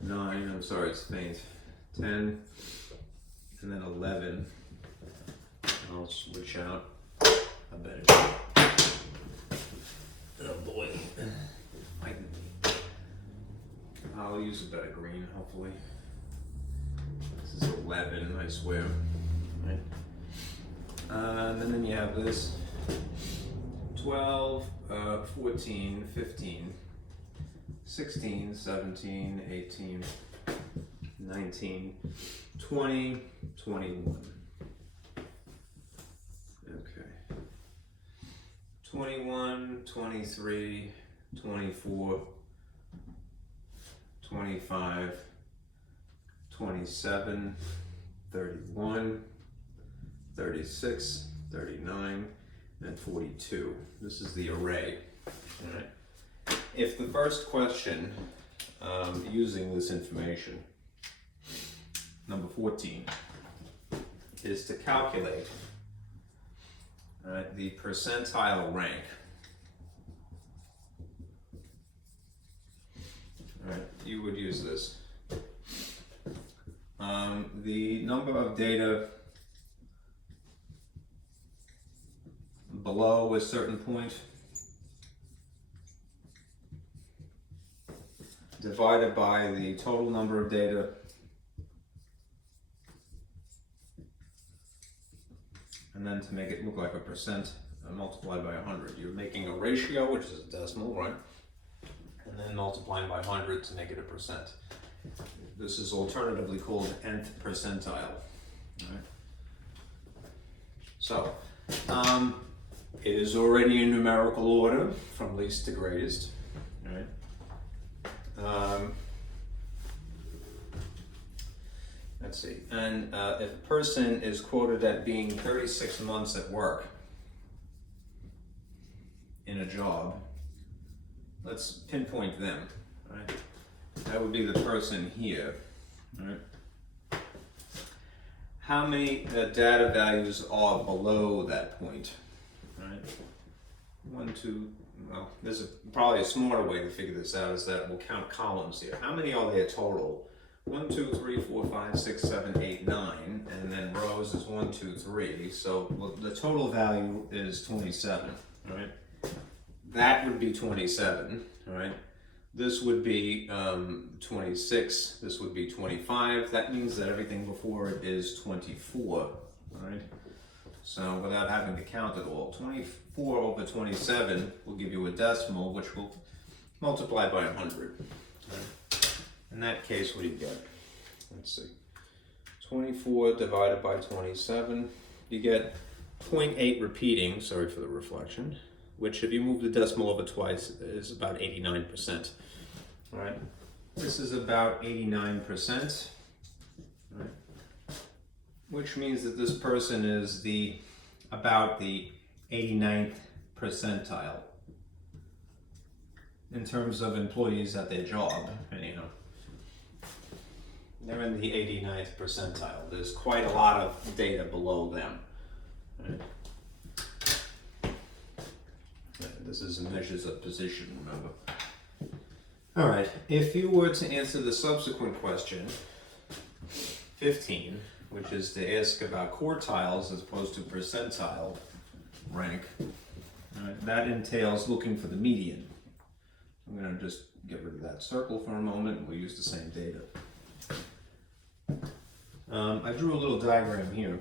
9, I'm sorry it's faint, 10, and then 11. I'll switch out a better. Oh boy. I'll use a better green, hopefully. This is 11, I swear. Right. And then you have this 12, 14, 15, 16, 17, 18, 19, 20, 21. Okay. 21, 23, 24, 25, 27, 31, 36, 39, and 42. This is the array. All right. If the first question, using this information, number 14, is to calculate the percentile rank. All right, you would use this. The number of data below a certain point divided by the total number of data and then to make it look like a percent multiplied by 100. You're making a ratio, which is a decimal, right? And then multiplying by 100 to make it a percent. This is alternatively called nth percentile. Right? So, it is already in numerical order from least to greatest. Right? Let's see. And if a person is quoted at being 36 months at work in a job, let's pinpoint them. Right? That would be the person here. Right? How many data values are below that point? Right? 1, 2, well, there's probably a smarter way to figure this out, is that we'll count columns here. How many are there total? 1, 2, 3, 4, 5, 6, 7, 8, 9, and then rows is 1, 2, 3. So the total value is 27. Right? That would be 27. Right? This would be 26, this would be 25. That means that everything before it is 24, right? So without having to count it all, 24 over 27 will give you a decimal, which will multiply by 100. Right? In that case, what do you get? Let's see. 24 divided by 27, you get 0.8 repeating, sorry for the reflection, which if you move the decimal over twice is about 89%. Right? This is about 89%, right? Which means that this person is about the 89th percentile in terms of employees at their job, anyhow. They're in the 89th percentile. There's quite a lot of data below them. Right? This is measures of position, remember. All right, if you were to answer the subsequent question, 15, which is to ask about quartiles as opposed to percentile rank, that entails looking for the median. I'm going to just get rid of that circle for a moment and we'll use the same data. I drew a little diagram here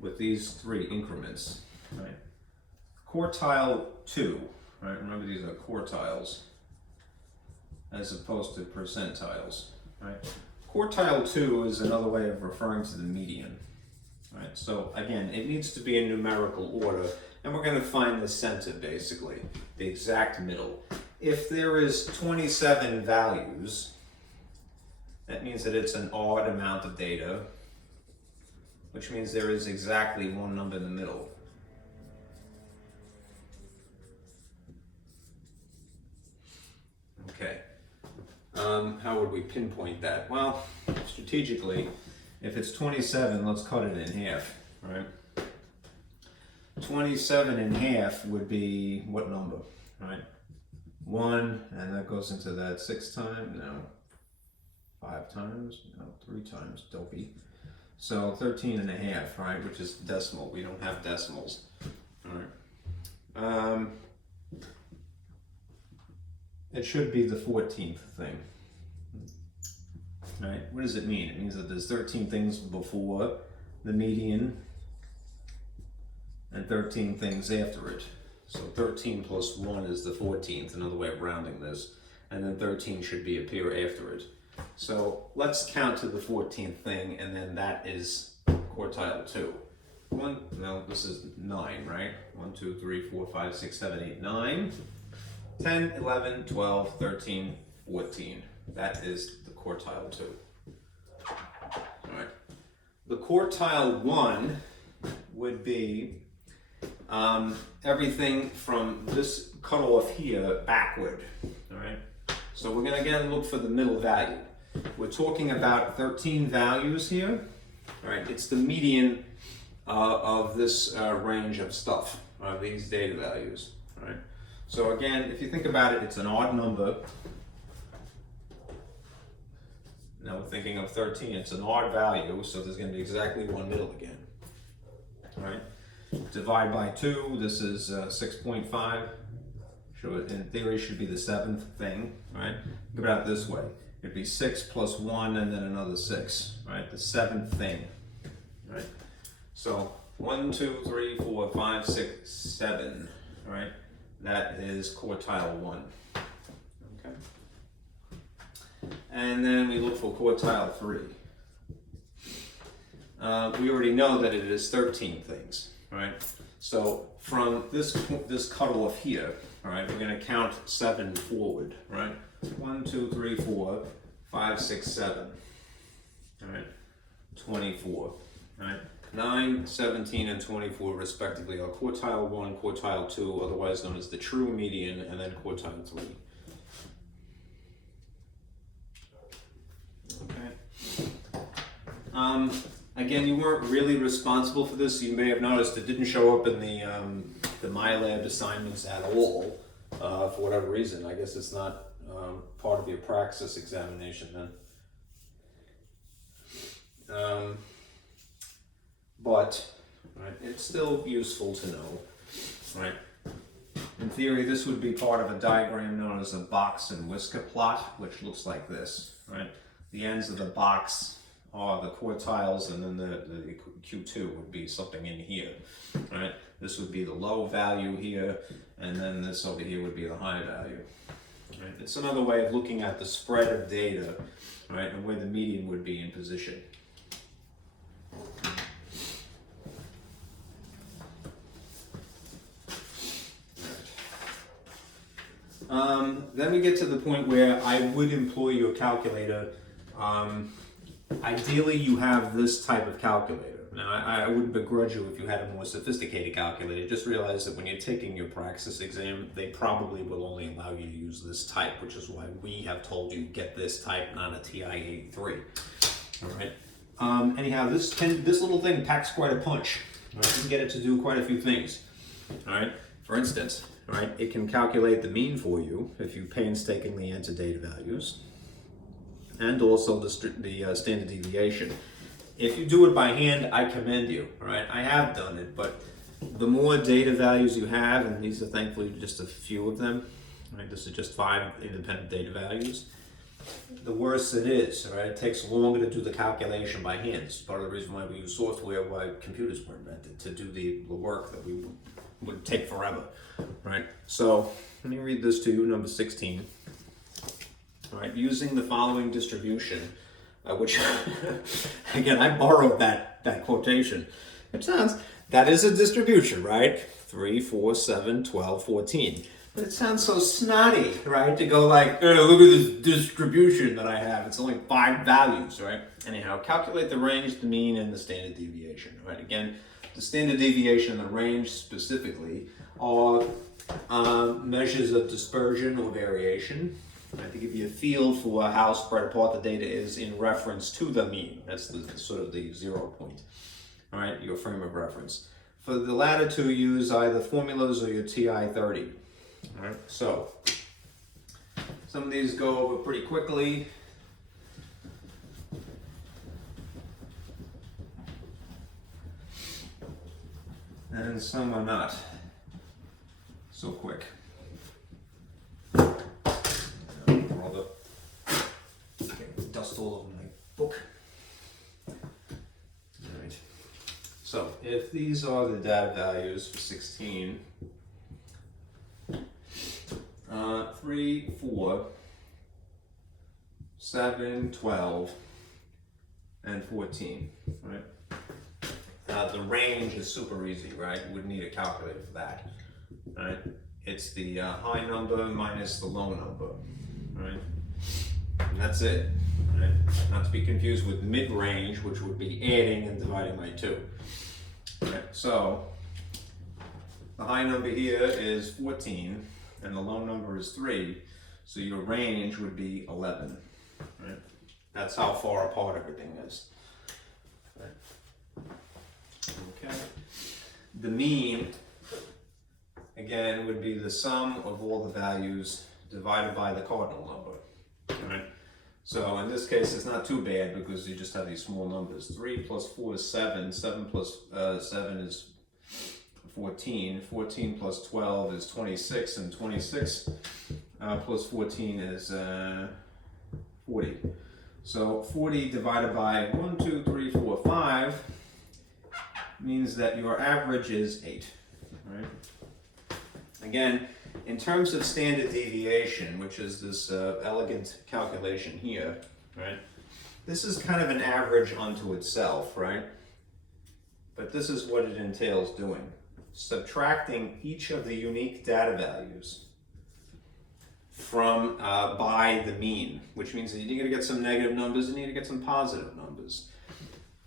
with these 3 increments. Right? Quartile 2. Right, remember these are quartiles as opposed to percentiles. Right? Quartile 2 is another way of referring to the median. Right? So again, it needs to be in numerical order, and we're going to find the center basically, the exact middle. If there is 27 values, that means that it's an odd amount of data, which means there is exactly one number in the middle. Okay, how would we pinpoint that? Well, strategically, if it's 27, let's cut it in half, right? 27 in half would be what number, right? 1, and that goes into that 6 times, no, 5 times, no, 3 times, dopey. So 13 and a half, right, which is decimal. We don't have decimals, all right? It should be the 14th thing. Right? What does it mean? It means that there's 13 things before the median and 13 things after it. So 13 plus 1 is the 14th, another way of rounding this. And then 13 should appear after it. So let's count to the 14th thing, and then that is quartile 2. This is 9, right? 1, 2, 3, 4, 5, 6, 7, 8, 9. 10, 11, 12, 13, 14. That is the quartile 2. All right. The quartile 1 would be everything from this cutoff here backward. All right. So we're going to again look for the middle value. We're talking about 13 values here. All right. It's the median of this range of stuff, these data values. All right. So again, if you think about it, it's an odd number. Now we're thinking of 13, it's an odd value, so there's going to be exactly one middle again. All right. Divide by 2, this is 6.5. So in theory should be the 7th thing, right? Think about it this way. It'd be 6 plus 1 and then another 6, right? The 7th thing right? So 1, 2, 3, 4, 5, 6, 7, right? That is quartile 1. Okay. And then we look for quartile 3. We already know that it is 13 things, right? So from this cutoff here, all right, we're going to count 7 forward, right? 1, 2, 3, 4, 5, 6, 7, all right? 24, right? 9, 17, and 24 respectively are quartile 1, quartile 2, otherwise known as the true median, and then quartile 3. Okay. Again, you weren't really responsible for this. You may have noticed it didn't show up in the MyLab assignments at all for whatever reason. I guess it's not part of your praxis examination then. But right, it's still useful to know. Right? In theory, this would be part of a diagram known as a box and whisker plot, which looks like this. Right? The ends of the box are the quartiles, and then the Q2 would be something in here, right? This would be the low value here, and then this over here would be the high value. Right? It's another way of looking at the spread of data, right, and where the median would be in position. Then we get to the point where I would employ your calculator. Ideally, you have this type of calculator. Now, I wouldn't begrudge you if you had a more sophisticated calculator. Just realize that when you're taking your praxis exam, they probably will only allow you to use this type, which is why we have told you get this type, not a TI-83. All right. Anyhow, this little thing packs quite a punch. Right? You can get it to do quite a few things. All right. For instance, right, it can calculate the mean for you if you painstakingly enter data values, and also the standard deviation. If you do it by hand, I commend you, all right? I have done it, but the more data values you have, and these are thankfully just a few of them, right? This is just 5 independent data values, the worse it is, right? It takes longer to do the calculation by hand. It's part of the reason why we use software, why computers were invented, to do the work that we would take forever, right? So let me read this to you, number 16. All right, using the following distribution, which, again, I borrowed that quotation. That is a distribution, right? 3, 4, 7, 12, 14. But it sounds so snotty, right? To go like, look at this distribution that I have. It's only 5 values, right? Anyhow, calculate the range, the mean, and the standard deviation, right? Again, the standard deviation and the range specifically are measures of dispersion or variation. Right, to give you a feel for how spread apart the data is in reference to the mean. That's the sort of the 0 point. All right, your frame of reference. For the latter two, use either formulas or your TI-30. All right, so some of these go over pretty quickly. And some are not so quick. Dust all over my book. All right. So if these are the data values for 16, 3, 4, 7, 12, and 14, right? The range is super easy, right? You wouldn't need a calculator for that, right? It's the high number minus the low number, right? And that's it, right? Not to be confused with mid-range, which would be adding and dividing by 2. Right? So the high number here is 14, and the low number is 3, so your range would be 11. Right? That's how far apart everything is. Right? Okay. The mean, again, would be the sum of all the values divided by the cardinal number. Right? So in this case, it's not too bad because you just have these small numbers. 3 plus 4 is 7. 7 plus 7 is 14. 14 plus 12 is 26. And 26 plus 14 is 40. So 40 divided by 1, 2, 3, 4, 5 means that your average is 8. Right? Again, in terms of standard deviation, which is this elegant calculation here, right? This is kind of an average unto itself, right? But this is what it entails doing. Subtracting each of the unique data values from by the mean, which means that you're going to get some negative numbers and you need to get some positive numbers.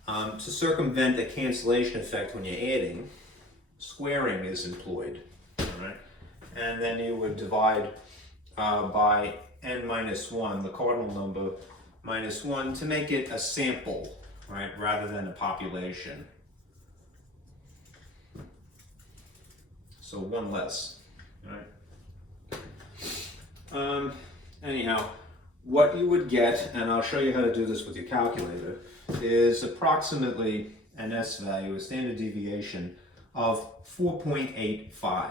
To circumvent a cancellation effect when you're adding, squaring is employed, right? And then you would divide by n minus 1, the cardinal number, minus 1, to make it a sample, right, rather than a population. So 1 less, right? Anyhow, what you would get, and I'll show you how to do this with your calculator, is approximately an S value, a standard deviation of 4.85.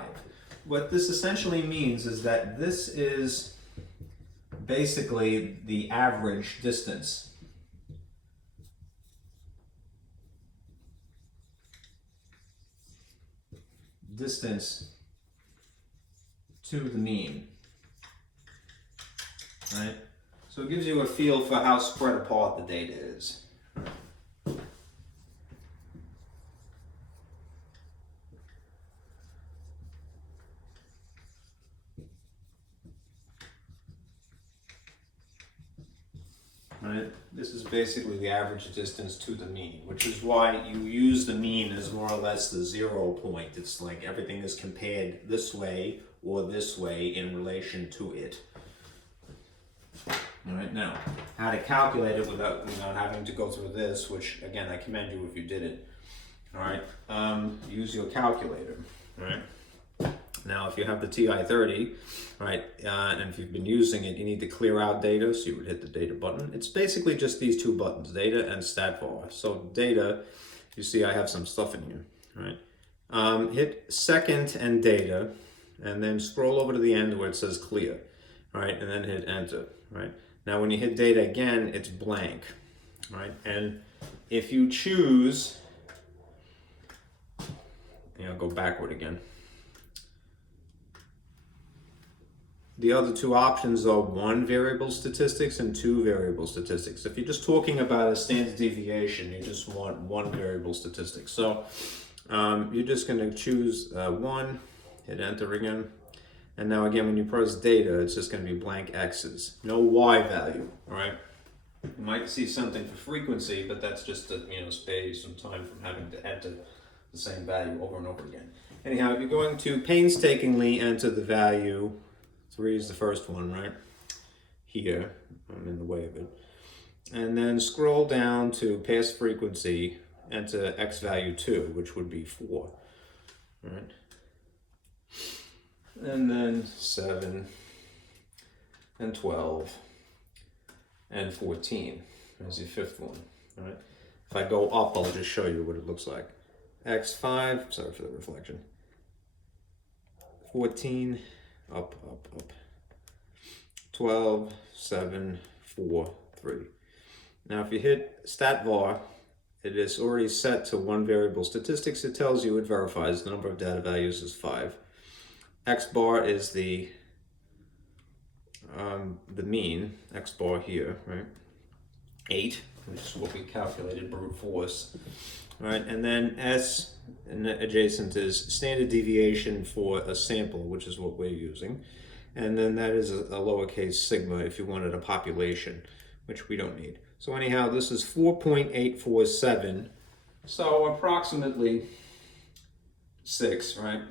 What this essentially means is that this is basically the average distance. Distance to the mean, right? So it gives you a feel for how spread apart the data is. Right? This is basically the average distance to the mean, which is why you use the mean as more or less the 0 point. It's like everything is compared this way or this way in relation to it. All right, now, how to calculate it without having to go through this, which again, I commend you if you did it. All right, use your calculator. All right. Now, if you have the TI-30, right, and if you've been using it, you need to clear out data, so you would hit the data button. It's basically just these two buttons, data and stat var. So data, you see I have some stuff in here, right? Hit second and data, and then scroll over to the end where it says clear, right, and then hit enter, right? Now, when you hit data again, it's blank, right? And if you choose, go backward again. The other two options are 1 variable statistics and 2 variable statistics. If you're just talking about a standard deviation, you just want 1 variable statistic. So you're just going to choose 1, hit enter again. And now again, when you press data, it's just going to be blank X's. No Y value, all right? You might see something for frequency, but that's just to save some time from having to enter the same value over and over again. Anyhow, you're going to painstakingly enter the value. 3 is the first one, right? Here, I'm in the way of it. And then scroll down to past frequency, enter X value 2, which would be 4, right? And then 7, and 12, and 14 as your 5th one, all right? If I go up, I'll just show you what it looks like. X5, sorry for the reflection. 14, up, up, up. 12, 7, 4, 3. Now if you hit stat var, it is already set to 1 variable statistics. It tells you, it verifies the number of data values is 5. X bar is the mean, X bar here, right? 8, which is what we calculated, brute force. All right, and then S adjacent is standard deviation for a sample, which is what we're using. And then that is a lowercase sigma if you wanted a population, which we don't need. So anyhow, this is 4.847, so approximately 6, right?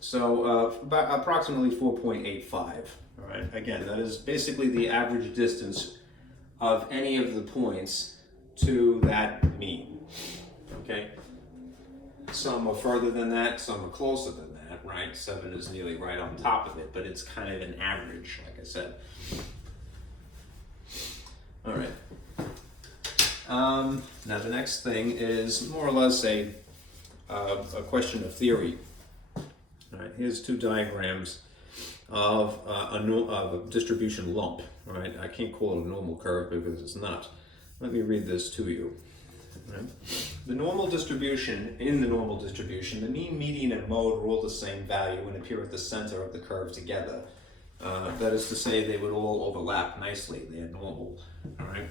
So about approximately 4.85, all right? Again, that is basically the average distance of any of the points to that mean, okay? Some are further than that, some are closer than that, right? 7 is nearly right on top of it, but it's kind of an average, like I said. All right. Now the next thing is more or less a question of theory. All right, here's 2 diagrams of a distribution lump. All right, I can't call it a normal curve because it's not. Let me read this to you. Right? The normal distribution, in the normal distribution, the mean, median, and mode are all the same value and appear at the center of the curve together. That is to say, they would all overlap nicely. They are normal. All right.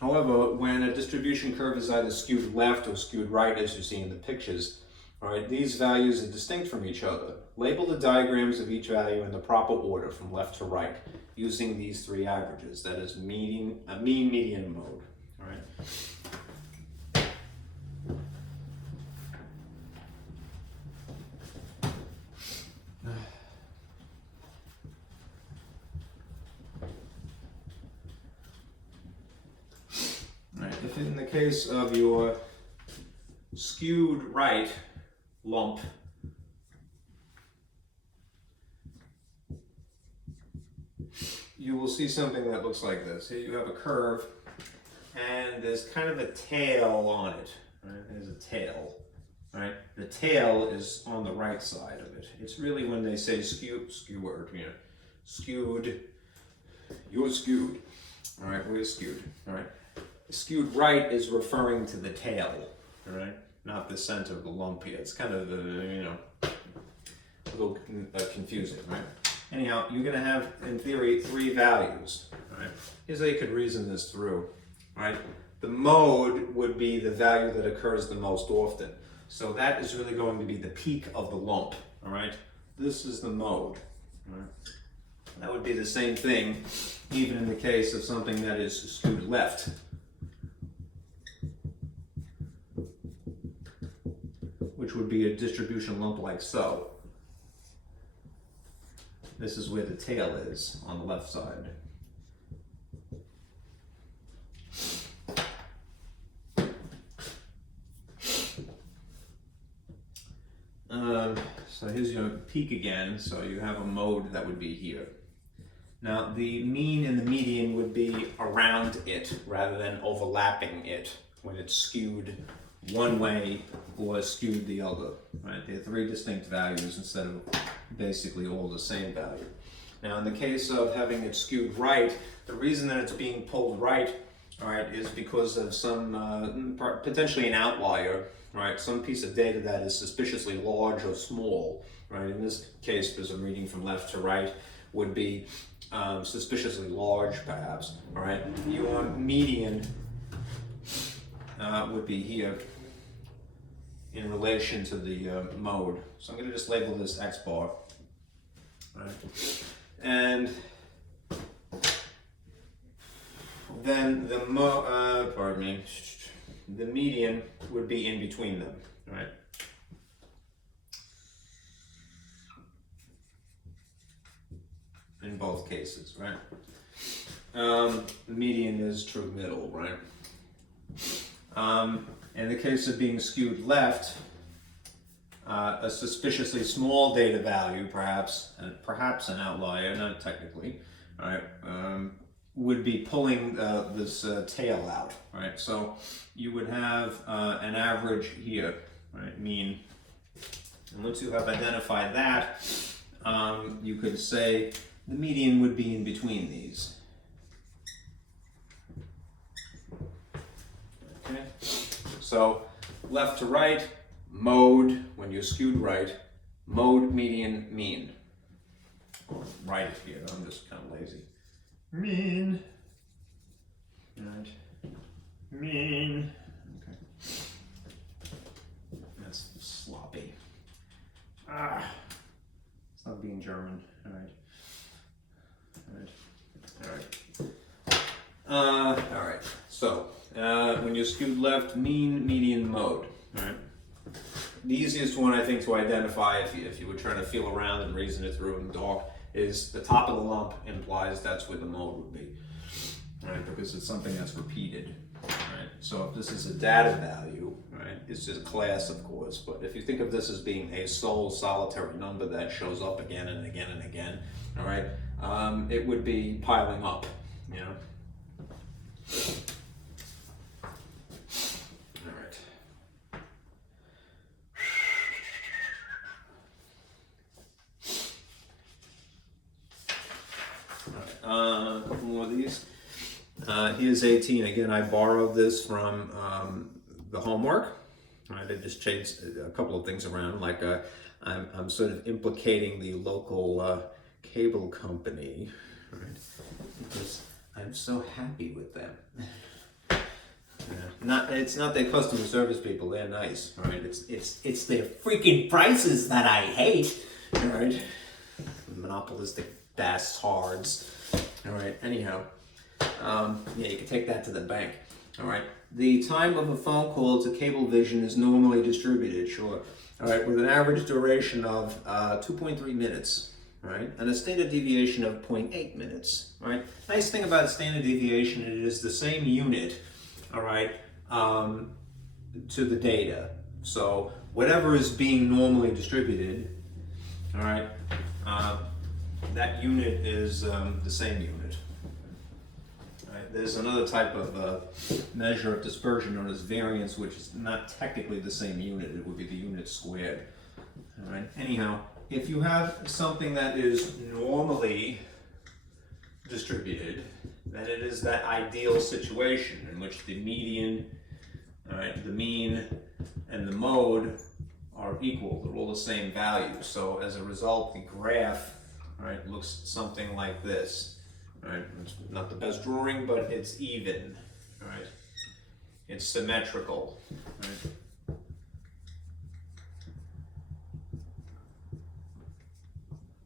However, when a distribution curve is either skewed left or skewed right, as you see in the pictures, all right, these values are distinct from each other. Label the diagrams of each value in the proper order from left to right using these three averages. That is mean, median, and mode. All right. If in the case of your skewed right lump, you will see something that looks like this. Here you have a curve, and there's kind of a tail on it. Right? There's a tail. Right? The tail is on the right side of it. It's really when they say skewed, skewed. You're skewed. All right, we're skewed. All right. Skewed right is referring to the tail, right? Not the center of the lump here. It's kind of, a little confusing, right? Anyhow, you're going to have, in theory, three values, right? Here's how you could reason this through, right? The mode would be the value that occurs the most often. So that is really going to be the peak of the lump, all right? This is the mode, all right? That would be the same thing even in the case of something that is skewed left. Which would be a distribution lump like so. This is where the tail is on the left side. So here's your peak again, so you have a mode that would be here. Now the mean and the median would be around it rather than overlapping it when it's skewed one way or skewed the other, right? They're three distinct values instead of basically all the same value. Now in the case of having it skewed right, the reason that it's being pulled right, all right, is because of some, potentially an outlier, right? Some piece of data that is suspiciously large or small, right? In this case, because I'm reading from left to right, would be suspiciously large perhaps, all right? Your median would be here in relation to the mode. So I'm going to just label this X bar. Right. And then the the median would be in between them, right? In both cases, right? The median is true middle, right? In the case of being skewed left, a suspiciously small data value, perhaps an outlier, not technically, right, would be pulling this tail out, right? So you would have an average here, right, mean. And once you have identified that, you could say the median would be in between these. Okay, so left to right, mode, when you're skewed right, mode, median, mean. Write it here, I'm just kind of lazy. Mean. Right. Mean. Okay. That's sloppy. It's not being German. All right. All right. So, when you're skewed left, mean, median, mode. All right. The easiest one, I think, to identify if you were trying to feel around and reason it through in the dark is the top of the lump implies that's where the mode would be, right? Because it's something that's repeated, right? So if this is a data value, right, it's just a class, of course, but if you think of this as being a sole solitary number that shows up again and again and again, all right, it would be piling up, you know? A couple more of these. Here's 18. Again, I borrowed this from the homework. I just changed a couple of things around, like I'm sort of implicating the local cable company, right? Because I'm so happy with them. It's not their customer service people, they're nice, all right? It's their freaking prices that I hate, all right? Monopolistic bastards, all right? Anyhow, yeah, you can take that to the bank, all right? The time of a phone call to Cablevision is normally distributed, sure, all right, with an average duration of 2.3 minutes, right? And a standard deviation of 0.8 minutes, right? Nice thing about standard deviation, it is the same unit, all right, to the data. So whatever is being normally distributed, all right, that unit is the same unit. All right, there's another type of measure of dispersion known as variance, which is not technically the same unit. It would be the unit squared. All right. Anyhow, if you have something that is normally distributed, then it is that ideal situation in which the median, all right, the mean, and the mode are equal. They're all the same value. So as a result, the graph, all right, looks something like this. All right, it's not the best drawing, but it's even. All right, it's symmetrical. Right?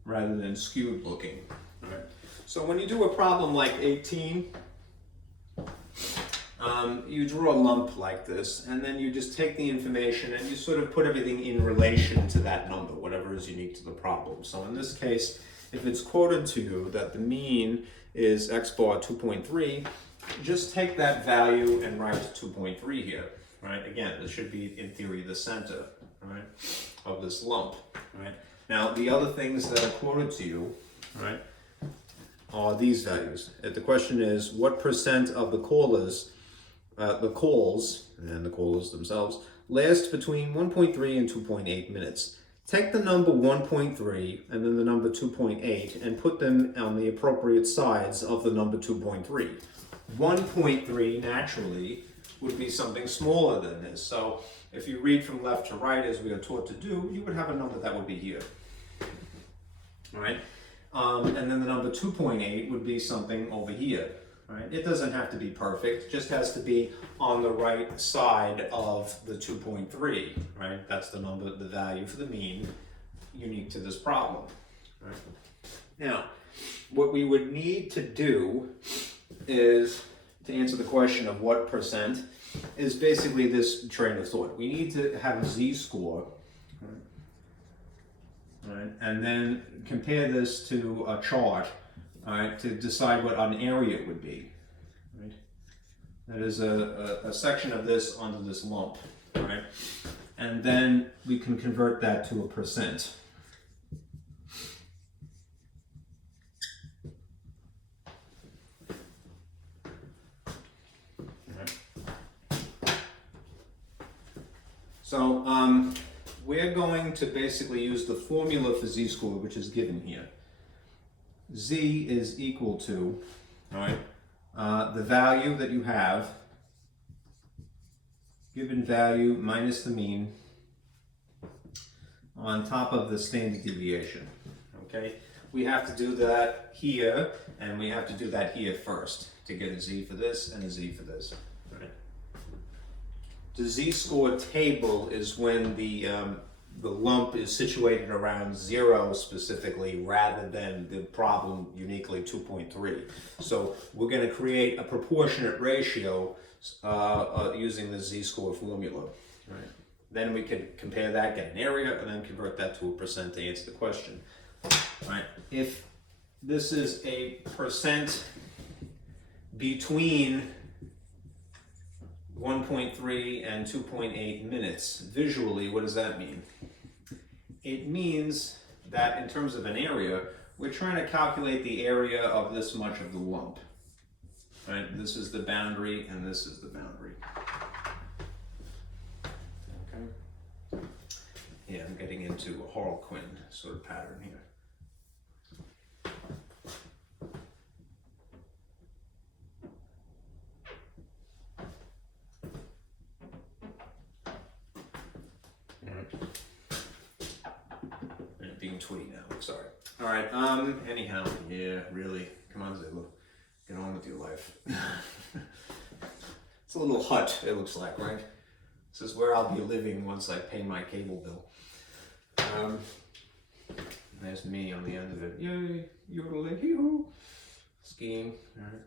Rather than skewed looking. All right. So when you do a problem like 18, you draw a lump like this, and then you just take the information and you sort of put everything in relation to that number, whatever is unique to the problem. So in this case, if it's quoted to you that the mean is x bar 2.3, just take that value and write 2.3 here, right? Again, this should be, in theory, the center, right, of this lump, right? Now, the other things that are quoted to you, right, are these values. The question is, what percent of the calls and the callers themselves last between 1.3 and 2.8 minutes? Take the number 1.3 and then the number 2.8 and put them on the appropriate sides of the number 2.3. 1.3 naturally would be something smaller than this. So if you read from left to right as we are taught to do, you would have a number that would be here. All right? And then the number 2.8 would be something over here. Right? It doesn't have to be perfect, it just has to be on the right side of the 2.3, right? That's the number, the value for the mean unique to this problem. Right? Now, what we would need to do is, to answer the question of what percent, is basically this train of thought. We need to have a z-score, right? And then compare this to a chart, all right, to decide what an area would be. Right? That is a section of this onto this lump, right? And then we can convert that to a percent. So we're going to basically use the formula for z-score, which is given here. Z is equal to, all right, the value that you have, given value minus the mean, on top of the standard deviation. Okay, we have to do that here, and we have to do that here first to get a z for this and a z for this. All right. The z-score table is when the lump is situated around 0 specifically, rather than the problem uniquely 2.3. So we're going to create a proportionate ratio using the z-score formula. Right? Then we can compare that, get an area, and then convert that to a percent to answer the question. Right? If this is a percent between 1.3 and 2.8 minutes, visually, what does that mean? It means that in terms of an area, we're trying to calculate the area of this much of the lump. Right? This is the boundary and this is the boundary. Okay. Yeah, I'm getting into a Harlequin sort of pattern here. twee now. Sorry. All right. Anyhow, yeah, really. Come on, Zilla. Get on with your life. It's a little hut, it looks like, right? This is where I'll be living once I pay my cable bill. There's me on the end of it. Yay, yodeling, hee-hoo. Skiing. All right.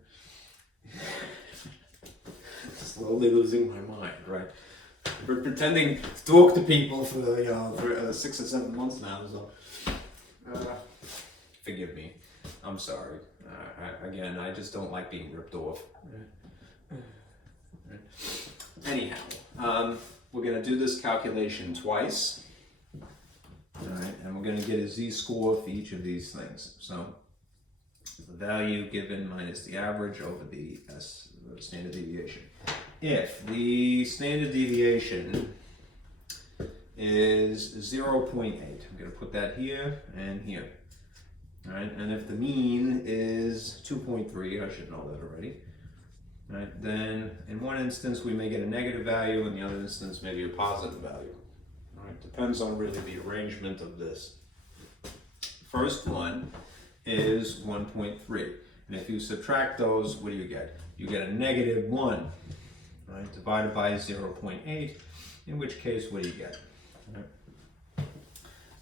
Slowly losing my mind, right? We're pretending to talk to people for 6 or 7 months now, so forgive me. I'm sorry. Again, I just don't like being ripped off. Anyhow, we're going to do this calculation twice. All right, and we're going to get a z-score for each of these things. So the value given minus the average over the standard deviation. If the standard deviation is 0.8, I'm going to put that here and here. All right, and if the mean is 2.3, I should know that already. All right, then in one instance we may get a negative value, in the other instance maybe a positive value. All right, depends on really the arrangement of this. First one is 1.3, and if you subtract those, what do you get? You get a negative 1, right, divided by 0.8, in which case what do you get?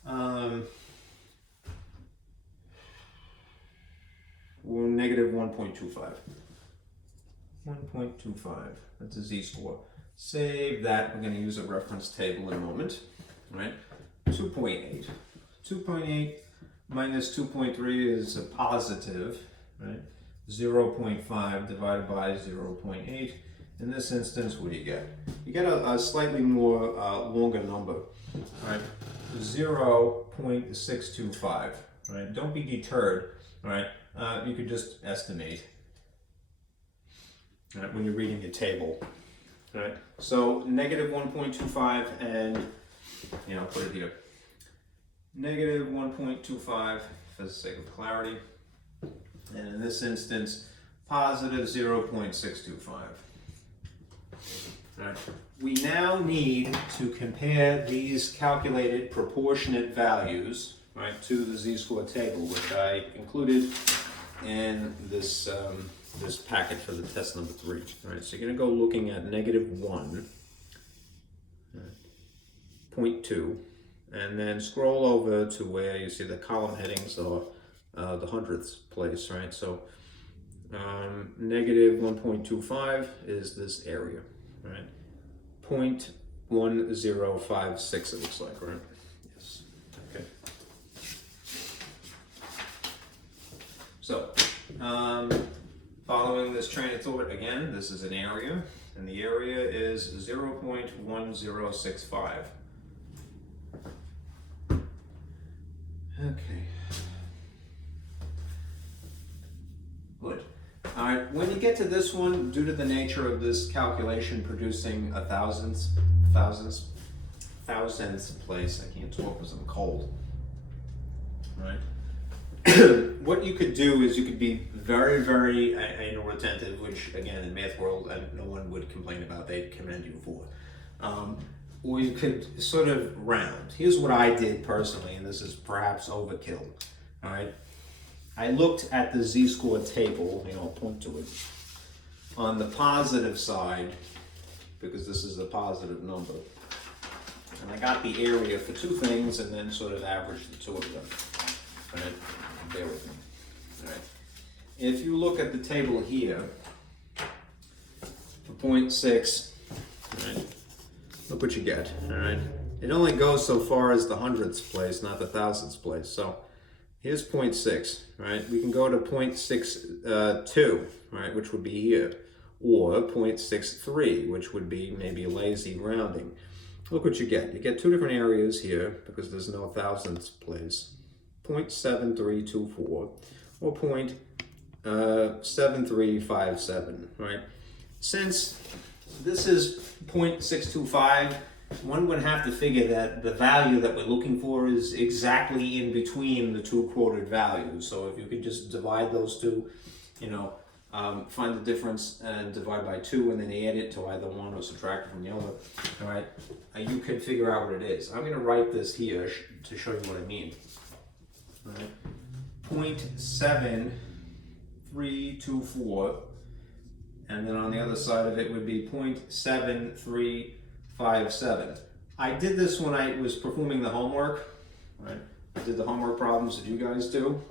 All right. Well, negative 1.25. 1.25, that's a z-score. Save that, we're going to use a reference table in a moment. Right? 2.8. 2.8 minus 2.3 is a positive, right? 0.5 divided by 0.8. In this instance, what do you get? You get a slightly more longer number, right? 0.625, right? Don't be deterred, right? You could just estimate, right, when you're reading your table, right? So negative 1.25 and, put it here. Negative 1.25 for the sake of clarity. And in this instance, positive 0.625. Right. We now need to compare these calculated proportionate values, right, to the z-score table, which I included in this this packet for the test number 3. All right, so you're going to go looking at negative 1, 0.2, and then scroll over to where you see the column headings are the hundredths place, right? So negative 1.25 is this area, right? 0.1056 it looks like, right? Yes. Okay. So, following this train of thought again, this is an area, and the area is 0.1065. Okay. Good. All right, when you get to this one, due to the nature of this calculation producing a thousandths place, I can't talk because I'm cold, right? What you could do is you could be very, very anal retentive, which again in math world no one would complain about, they'd commend you for. Or you could sort of round. Here's what I did personally, and this is perhaps overkill, all right? I looked at the z-score table, I'll point to it. On the positive side, because this is a positive number, and I got the area for two things and then sort of averaged the two of them. All right, bear with me. All right. If you look at the table here, for 0.6, all right, look what you get, all right? It only goes so far as the hundredths place, not the thousandths place. So here's 0.6, right? We can go to 0.62, right, which would be here, or 0.63, which would be maybe a lazy rounding. Look what you get. You get two different areas here because there's no thousandths place. 0.7324 or 0.7357, right? Since this is 0.625, one would have to figure that the value that we're looking for is exactly in between the two quoted values. So if you could just divide those two, find the difference and divide by 2 and then add it to either one or subtract it from the other, all right, you could figure out what it is. I'm going to write this here to show you what I mean. right? 0.7324, and then on the other side of it would be 0.7357. I did this when I was performing the homework, right? I did the homework problems that you guys do,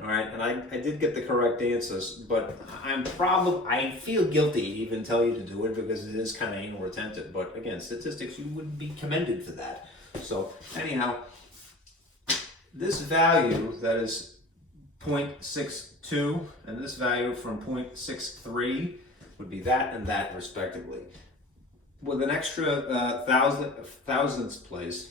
all right? And I did get the correct answers, but I feel guilty to even tell you to do it because it is kind of anal retentive. But again, statistics, you would be commended for that. So anyhow, this value that is 0.62 and this value from 0.63 would be that and that respectively. With an extra thousandths place,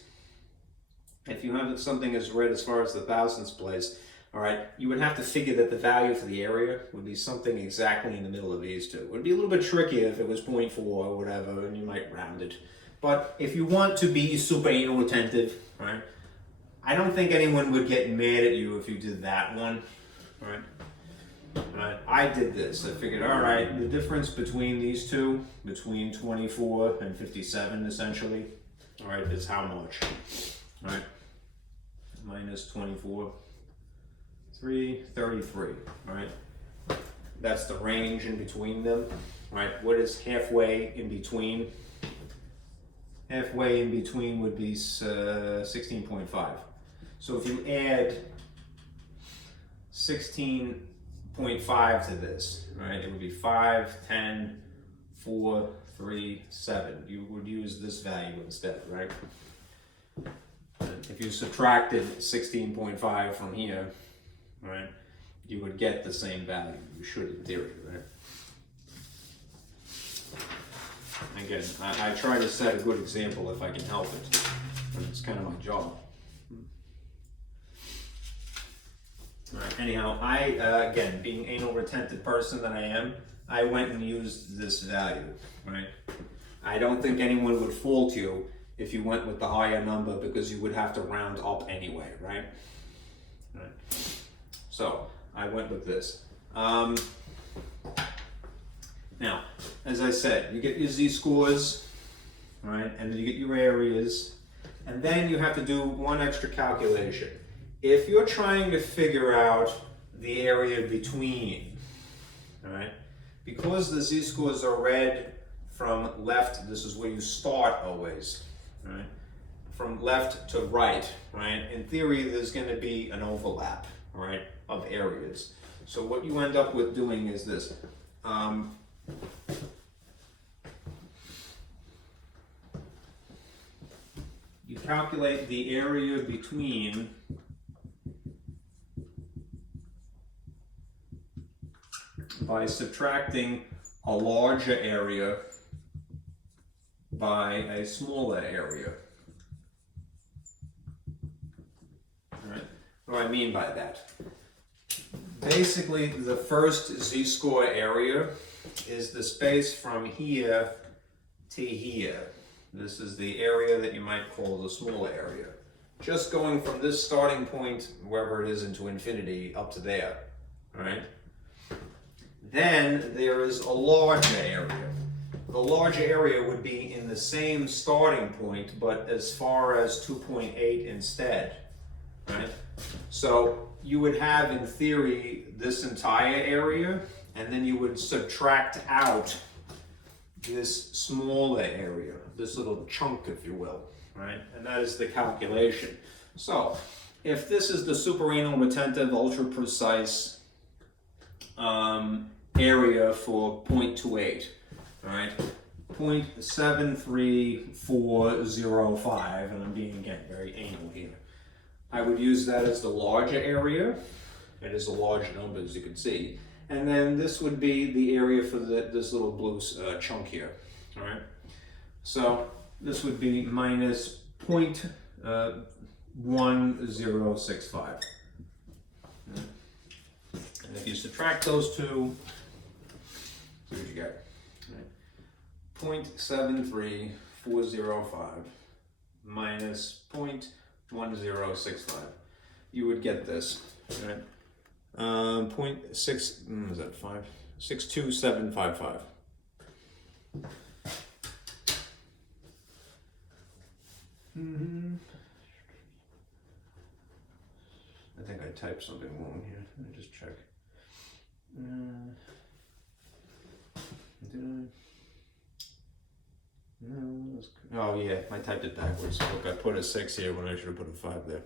if you have something as red as far as the thousandths place, all right, you would have to figure that the value for the area would be something exactly in the middle of these two. It would be a little bit trickier if it was 0.4 or whatever, and you might round it. But if you want to be super anal retentive, right, I don't think anyone would get mad at you if you did that one, right? Right, I did this. I figured, all right, the difference between these two, between 24 and 57 essentially, all right, is how much? All right, minus 24, 333, all right? That's the range in between them, right? What is halfway in between? Halfway in between would be 16.5. So if you add 16.5 to this, right, it would be 5, 10, 4, 3, 7. You would use this value instead, right? If you subtracted 16.5 from here, right, you would get the same value. You should in theory, right? Again, I try to set a good example if I can help it. It's kind of my job. Right. Anyhow, again, being anal retentive person that I am, I went and used this value, right? I don't think anyone would fault you if you went with the higher number because you would have to round up anyway, right? Right. So, I went with this. Now, as I said, you get your z-scores, right? And then you get your areas, and then you have to do one extra calculation. If you're trying to figure out the area between, all right, because the z-scores are read from left, this is where you start always, right, from left to right, right, in theory there's going to be an overlap, all right, of areas. So what you end up with doing is this. You calculate the area between by subtracting a larger area by a smaller area. All right. What do I mean by that? Basically, the first z-score area is the space from here to here. This is the area that you might call the smaller area. Just going from this starting point, wherever it is, into infinity, up to there. All right? Then there is a larger area. The larger area would be in the same starting point, but as far as 2.8 instead, right? So you would have, in theory, this entire area, and then you would subtract out this smaller area, this little chunk, if you will, right? And that is the calculation. So if this is the superanal retentive, ultra precise area for 0.28, all right, 0.73405, and I'm being, again, very anal here. I would use that as the larger area. It is a large number, as you can see. And then this would be the area for this little blue chunk here, all right? So this would be minus 0.1065. And if you subtract those two, see what you get. Right. 0.73405 minus 0.1065. You would get this, right? 0.6, is that 5? 62755. I think I typed something wrong here. Let me just check. Did I? No. Oh yeah, I typed it backwards. Look, I put a 6 here when I should have put a 5 there.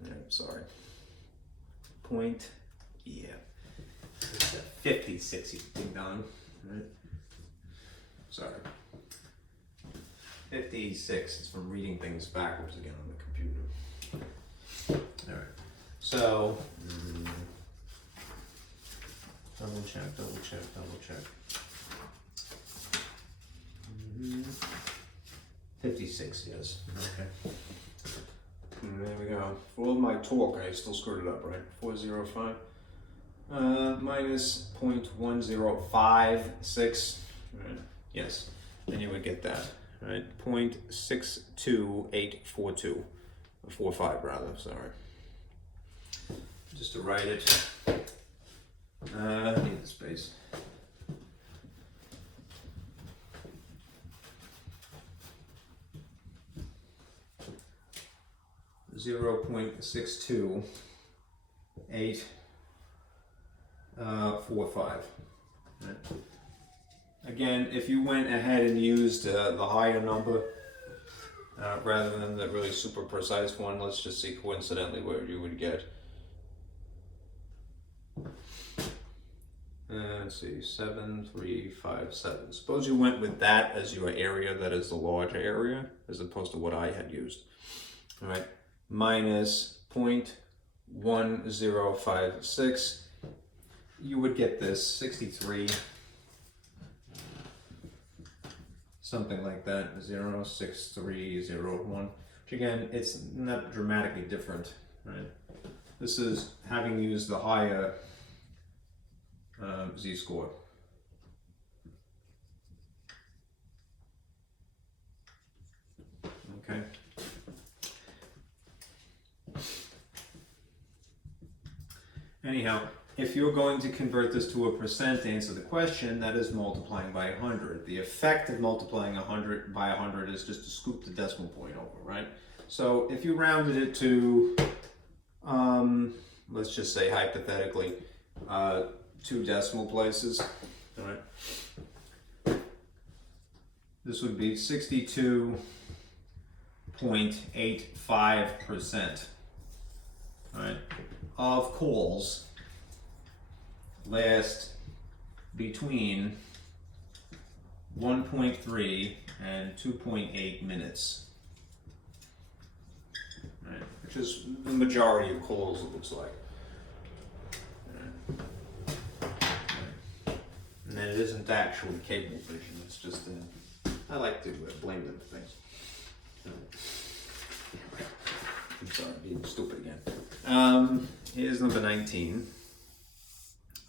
Yeah, sorry. Point. Yeah. It's a 56 you ding dong, right? Sorry. 56 is from reading things backwards again on the computer. Alright. So, double check, double check, double check. 56, yes. Okay. And there we go. For all my torque, I still screwed it up, right? 405. Minus 0.1056. Right. Yes. And you would get that, right? 0.62842. 45 rather, sorry. Just to write it. I need the space. Zero 0.62845. Right. Again, if you went ahead and used the higher number rather than the really super precise one, let's just see coincidentally where you would get. Let's see, 7357. Suppose you went with that as your area, that is the larger area, as opposed to what I had used. All right, minus 0.1056. You would get this 63, something like that, 06301. Which again, it's not dramatically different, right? This is having used the higher z-score. Okay. Anyhow, if you're going to convert this to a percent to answer the question, that is multiplying by 100. The effect of multiplying 100 by 100 is just to scoop the decimal point over, right? So if you rounded it to, let's just say hypothetically, 2 decimal places, all right? This would be 62.85%, all right, of calls last between 1.3 and 2.8 minutes, right? Which is the majority of calls, it looks like. And then it isn't actually cable vision, it's just, I like to blame them for things. I'm sorry, being stupid again. Here's number 19.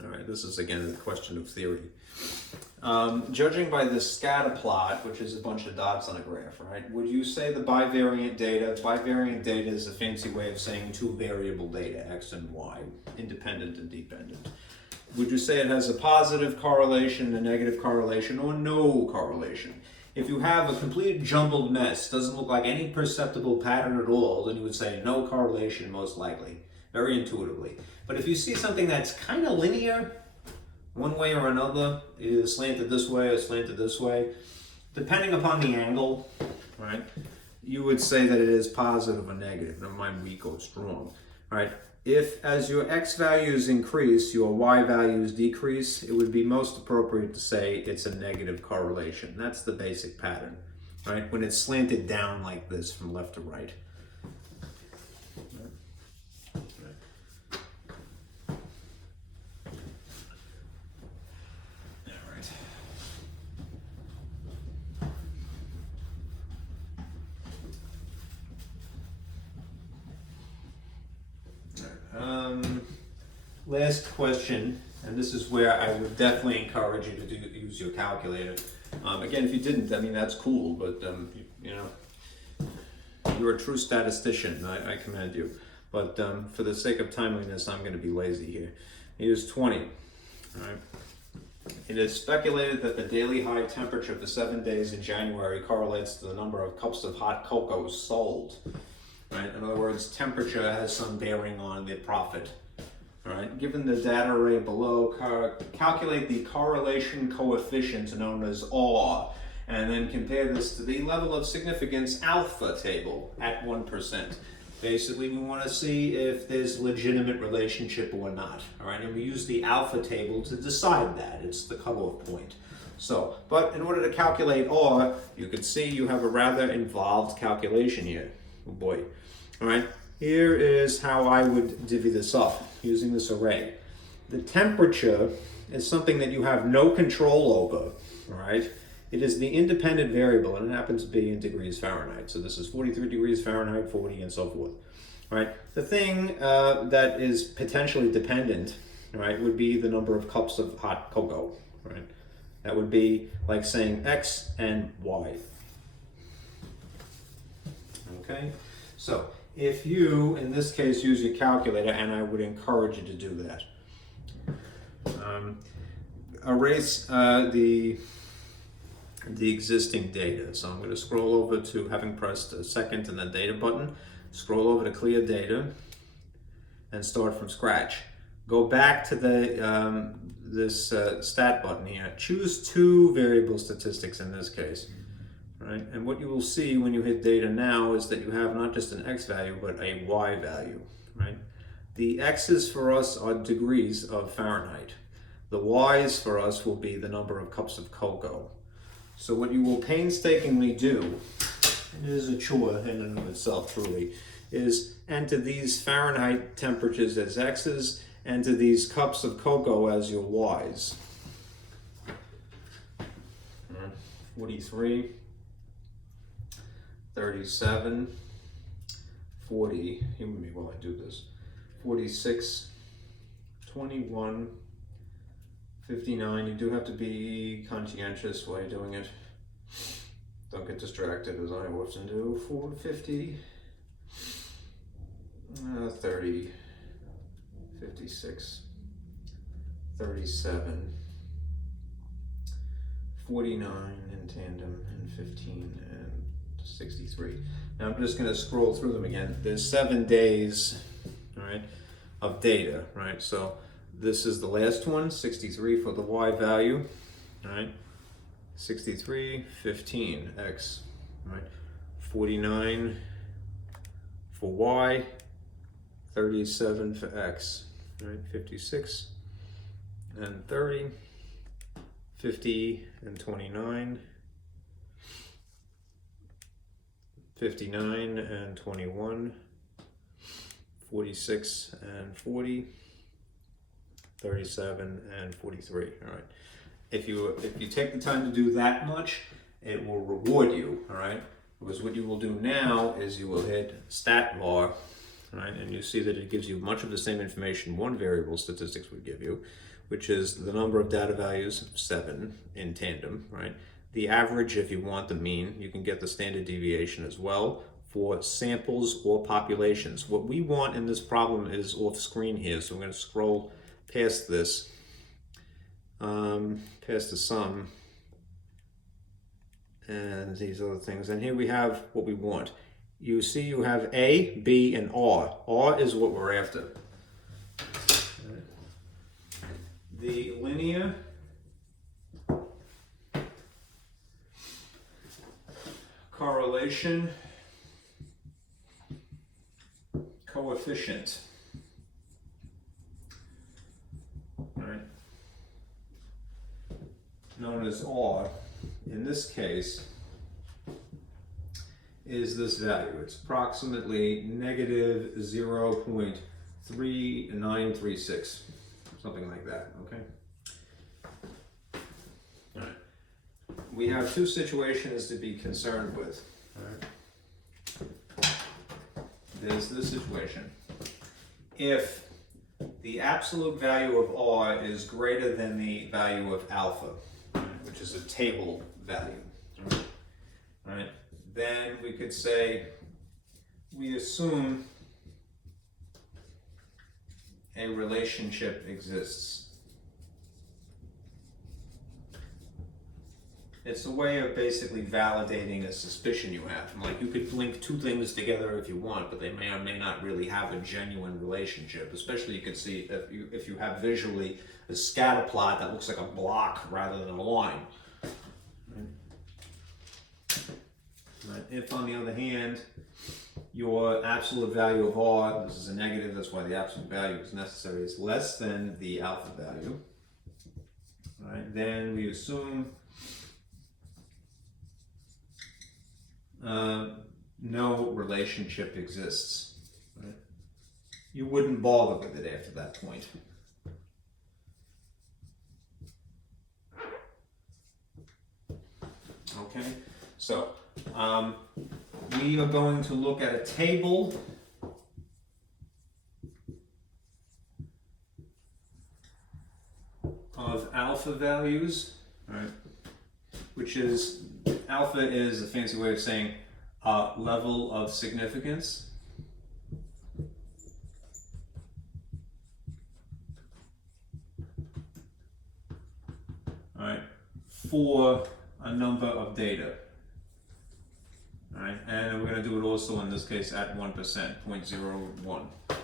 All right, this is again a question of theory. Judging by the scatter plot, which is a bunch of dots on a graph, right? Would you say the bivariant data is a fancy way of saying 2 variable data, x and y, independent and dependent. Would you say it has a positive correlation, a negative correlation, or no correlation? If you have a complete jumbled mess, doesn't look like any perceptible pattern at all, then you would say no correlation most likely, very intuitively. But if you see something that's kind of linear, one way or another, either slanted this way or slanted this way, depending upon the angle, right, you would say that it is positive or negative, never mind weak or strong, right? If as your x values increase, your y values decrease, it would be most appropriate to say it's a negative correlation. That's the basic pattern, right? When it's slanted down like this from left to right. Last question, and this is where I would definitely encourage you to use your calculator. Again, if you didn't, I mean, that's cool, but you know, you're a true statistician, I commend you. But for the sake of timeliness, I'm going to be lazy here. Here's 20. All right. It is speculated that the daily high temperature for 7 days in January correlates to the number of cups of hot cocoa sold. right? In other words, temperature has some bearing on the profit. All right, given the data array below, calculate the correlation coefficient known as R, and then compare this to the level of significance alpha table at 1%. Basically, we want to see if there's legitimate relationship or not. All right, and we use the alpha table to decide that. It's the cutoff point. So, but in order to calculate R, you can see you have a rather involved calculation here. Oh boy. All right, here is how I would divvy this up using this array. The temperature is something that you have no control over, all right? It is the independent variable, and it happens to be in degrees Fahrenheit. So this is 43 degrees Fahrenheit, 40, and so forth. All right. The thing that is potentially dependent, right, would be the number of cups of hot cocoa, right? That would be like saying X and Y. Okay. So if you, in this case, use your calculator, and I would encourage you to do that, erase the existing data. So I'm going to scroll over to, having pressed a second and then data button, scroll over to clear data and start from scratch. Go back to the this stat button here. Choose two variable statistics in this case. Right? And what you will see when you hit data now is that you have not just an X value, but a Y value. Right? The X's for us are degrees of Fahrenheit. The Y's for us will be the number of cups of cocoa. So what you will painstakingly do, it is a chore in and of itself truly, is enter these Fahrenheit temperatures as X's, enter these cups of cocoa as your Y's. 43, 37, 40, humor me while I do this, 46, 21, 59, you do have to be conscientious while you're doing it. Don't get distracted as I often do. 50, 30, 56, 37, 49 in tandem, and 15 and 63. Now I'm just going to scroll through them again. There's 7 days, all right, of data, right? So this is the last one, 63 for the Y value, all right? 63, 15, X, all right? 49 for Y, 37 for X, all right? 56 and 30, 50 and 29, 59 and 21, 46 and 40, 37 and 43. All right. If you take the time to do that much, it will reward you. All right. Because what you will do now is you will hit stat bar, right, and you see that it gives you much of the same information one variable statistics would give you, which is the number of data values, 7 in tandem, right? The average, if you want the mean, you can get the standard deviation as well for samples or populations. What we want in this problem is off screen here, so I'm going to scroll past this, past the sum, and these other things. And here we have what we want. You see you have A, B, and R. R is what we're after. The linear correlation coefficient, right, known as R, in this case, is this value. It's approximately negative 0.3936, something like that, okay? All right. We have two situations to be concerned with. All right. There's this situation. If the absolute value of R is greater than the value of alpha, which is a table value, right? Then we could say we assume a relationship exists. It's a way of basically validating a suspicion you have. Like, you could link two things together if you want, but they may or may not really have a genuine relationship. Especially you can see if you have visually a scatter plot that looks like a block rather than a line. Right. If, on the other hand, your absolute value of R, this is a negative, that's why the absolute value is necessary, is less than the alpha value, right, then we assume no relationship exists. Right? You wouldn't bother with it after that point. Okay, so we are going to look at a table of alpha values, right? Which is, alpha is a fancy way of saying level of significance. All right, for a number of data. All right, and we're going to do it also in this case at 1%, 0.01. Right?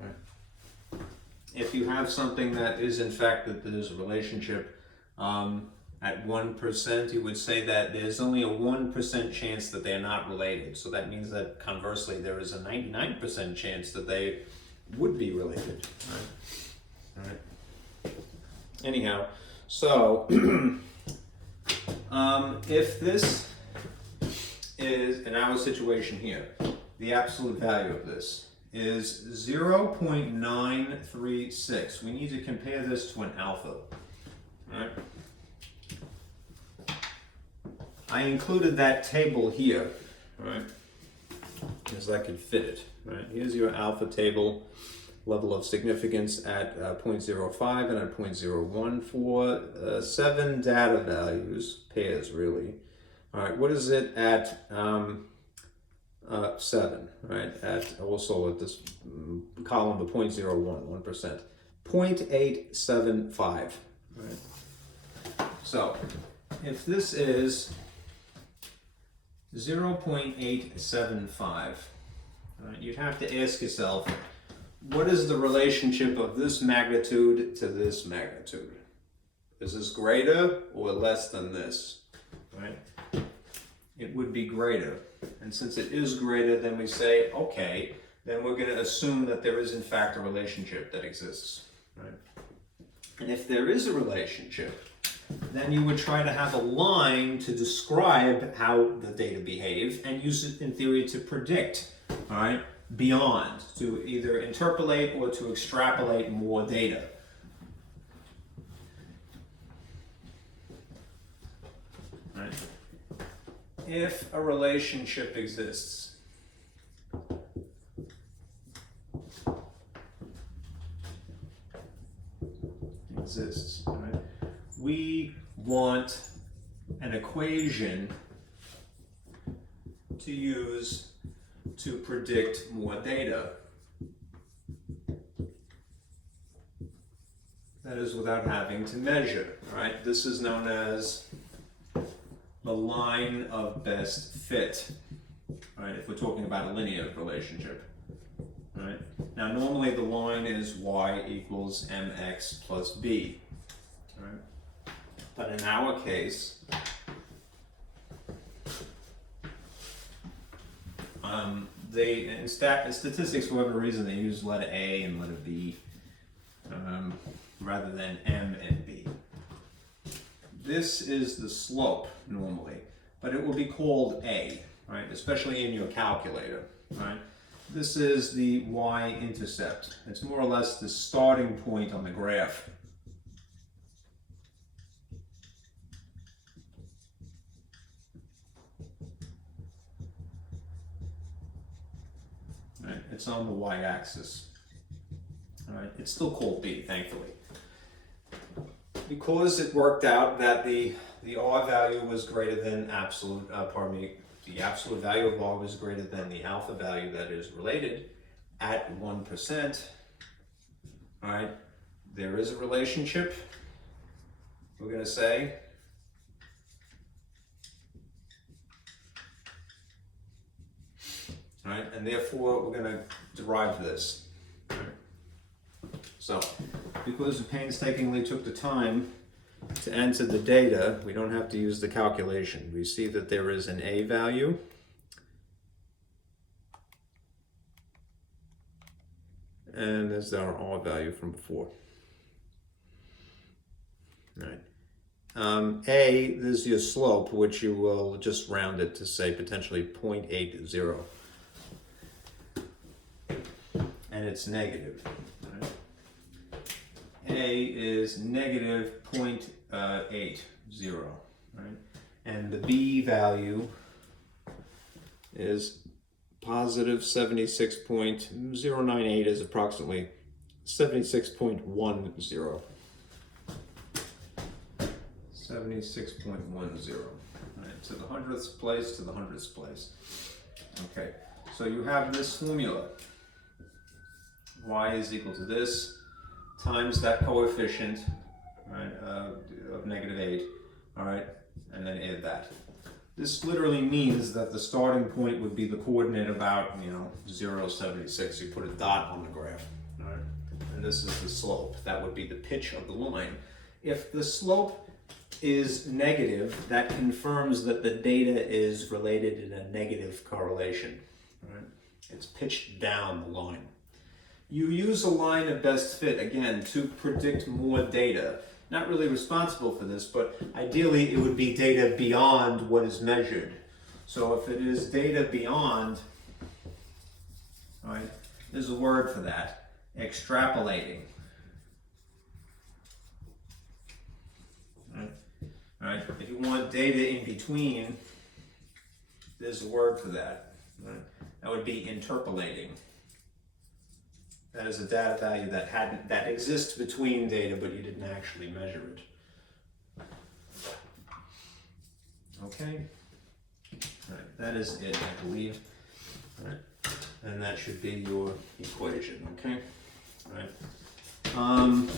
Right. If you have something that is in fact that there's a relationship at 1%, you would say that there's only a 1% chance that they're not related. So that means that conversely, there is a 99% chance that they would be related. All right. All right. Anyhow, so if this is, in our situation here, the absolute value of this is 0.936. We need to compare this to an alpha. All right. I included that table here, right, because I could fit it. Right. Here's your alpha table, level of significance at 0.05 and at 0.01 for 7 data values, pairs really. All right, what is it at 7, right? At also at this column of 0.01, 1%. 0.875, right? So if this is 0.875, right, you'd have to ask yourself, what is the relationship of this magnitude to this magnitude? Is this greater or less than this, right? It would be greater. And since it is greater, then we say, okay, then we're going to assume that there is in fact a relationship that exists, right? And if there is a relationship, then you would try to have a line to describe how the data behave and use it in theory to predict, all right, beyond, to either interpolate or to extrapolate more data. Right. If a relationship exists, right? We want an equation to use to predict more data. That is without having to measure, right? This is known as the line of best fit, right? If we're talking about a linear relationship, right? Now, normally the line is y equals mx plus b, right? But in our case, in statistics, for whatever reason, they use letter A and letter B rather than M and B. This is the slope normally, but it will be called A, right? Especially in your calculator, right? This is the y-intercept. It's more or less the starting point on the graph. Right? It's on the y-axis. All right? It's still called B, thankfully. Because it worked out that the R value was greater than the absolute value of R was greater than the alpha value that is related at 1%, all right, there is a relationship, we're going to say all right, and therefore we're going to derive this. All right. So, because we painstakingly took the time to enter the data, we don't have to use the calculation. We see that there is an A value, and there's our R value from before. All right. A, this is your slope, which you will just round it to say potentially 0.80. And it's negative. Right? A is negative 0.80. Right? And the B value is positive 76.098 is approximately 76.10. 76.10. Right, to the hundredth place to the hundredth place. Okay, so you have this formula. Y is equal to this times that coefficient, right, of negative 8. All right, and then add that. This literally means that the starting point would be the coordinate about 0.76. You put a dot on the graph. All right, and this is the slope. That would be the pitch of the line. If the slope is negative, that confirms that the data is related in a negative correlation. Right? It's pitched down the line. You use a line of best fit, again, to predict more data. Not really responsible for this, but ideally it would be data beyond what is measured. So if it is data beyond, all right, there's a word for that, extrapolating. Right? If you want data in between, there's a word for that. Right? That would be interpolating. That is a data value that exists between data, but you didn't actually measure it. Okay. All right. That is it, I believe. All right. And that should be your equation. Okay. All right.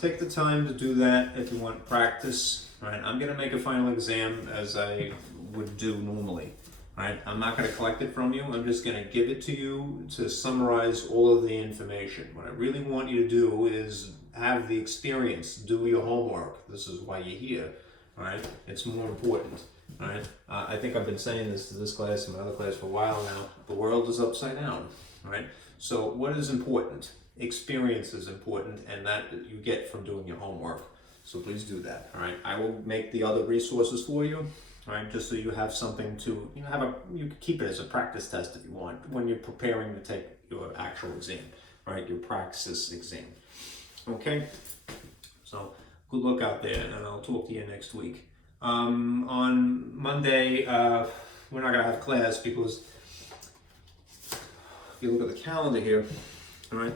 Take the time to do that if you want practice. Right? I'm going to make a final exam as I would do normally. Right? I'm not going to collect it from you. I'm just going to give it to you to summarize all of the information. What I really want you to do is have the experience, do your homework. This is why you're here. Right? It's more important. Right? I think I've been saying this to this class and my other class for a while now. The world is upside down. Right? So what is important? Experience is important, and that you get from doing your homework. So please do that. All right. I will make the other resources for you. All right, just so you have something to you can keep it as a practice test if you want when you're preparing to take your actual exam. All right, your praxis exam. Okay. So good luck out there, and I'll talk to you next week. On Monday, we're not gonna have class because if you look at the calendar here, all right.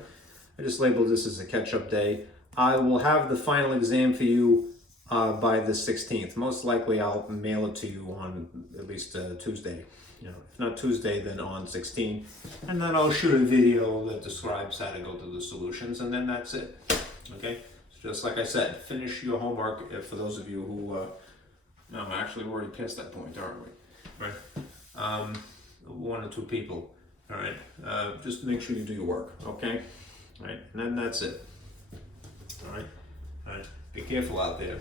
I just labeled this as a catch-up day. I will have the final exam for you by the 16th. Most likely I'll mail it to you on at least Tuesday. If not Tuesday, then on 16. And then I'll shoot a video that describes how to go to the solutions, and then that's it. Okay? So just like I said, finish your homework for those of you who, no, actually we're already past that point, aren't we? Right? 1 or 2 people. All right? Just make sure you do your work, okay? All right? And then that's it. All right? All right? Be careful out there.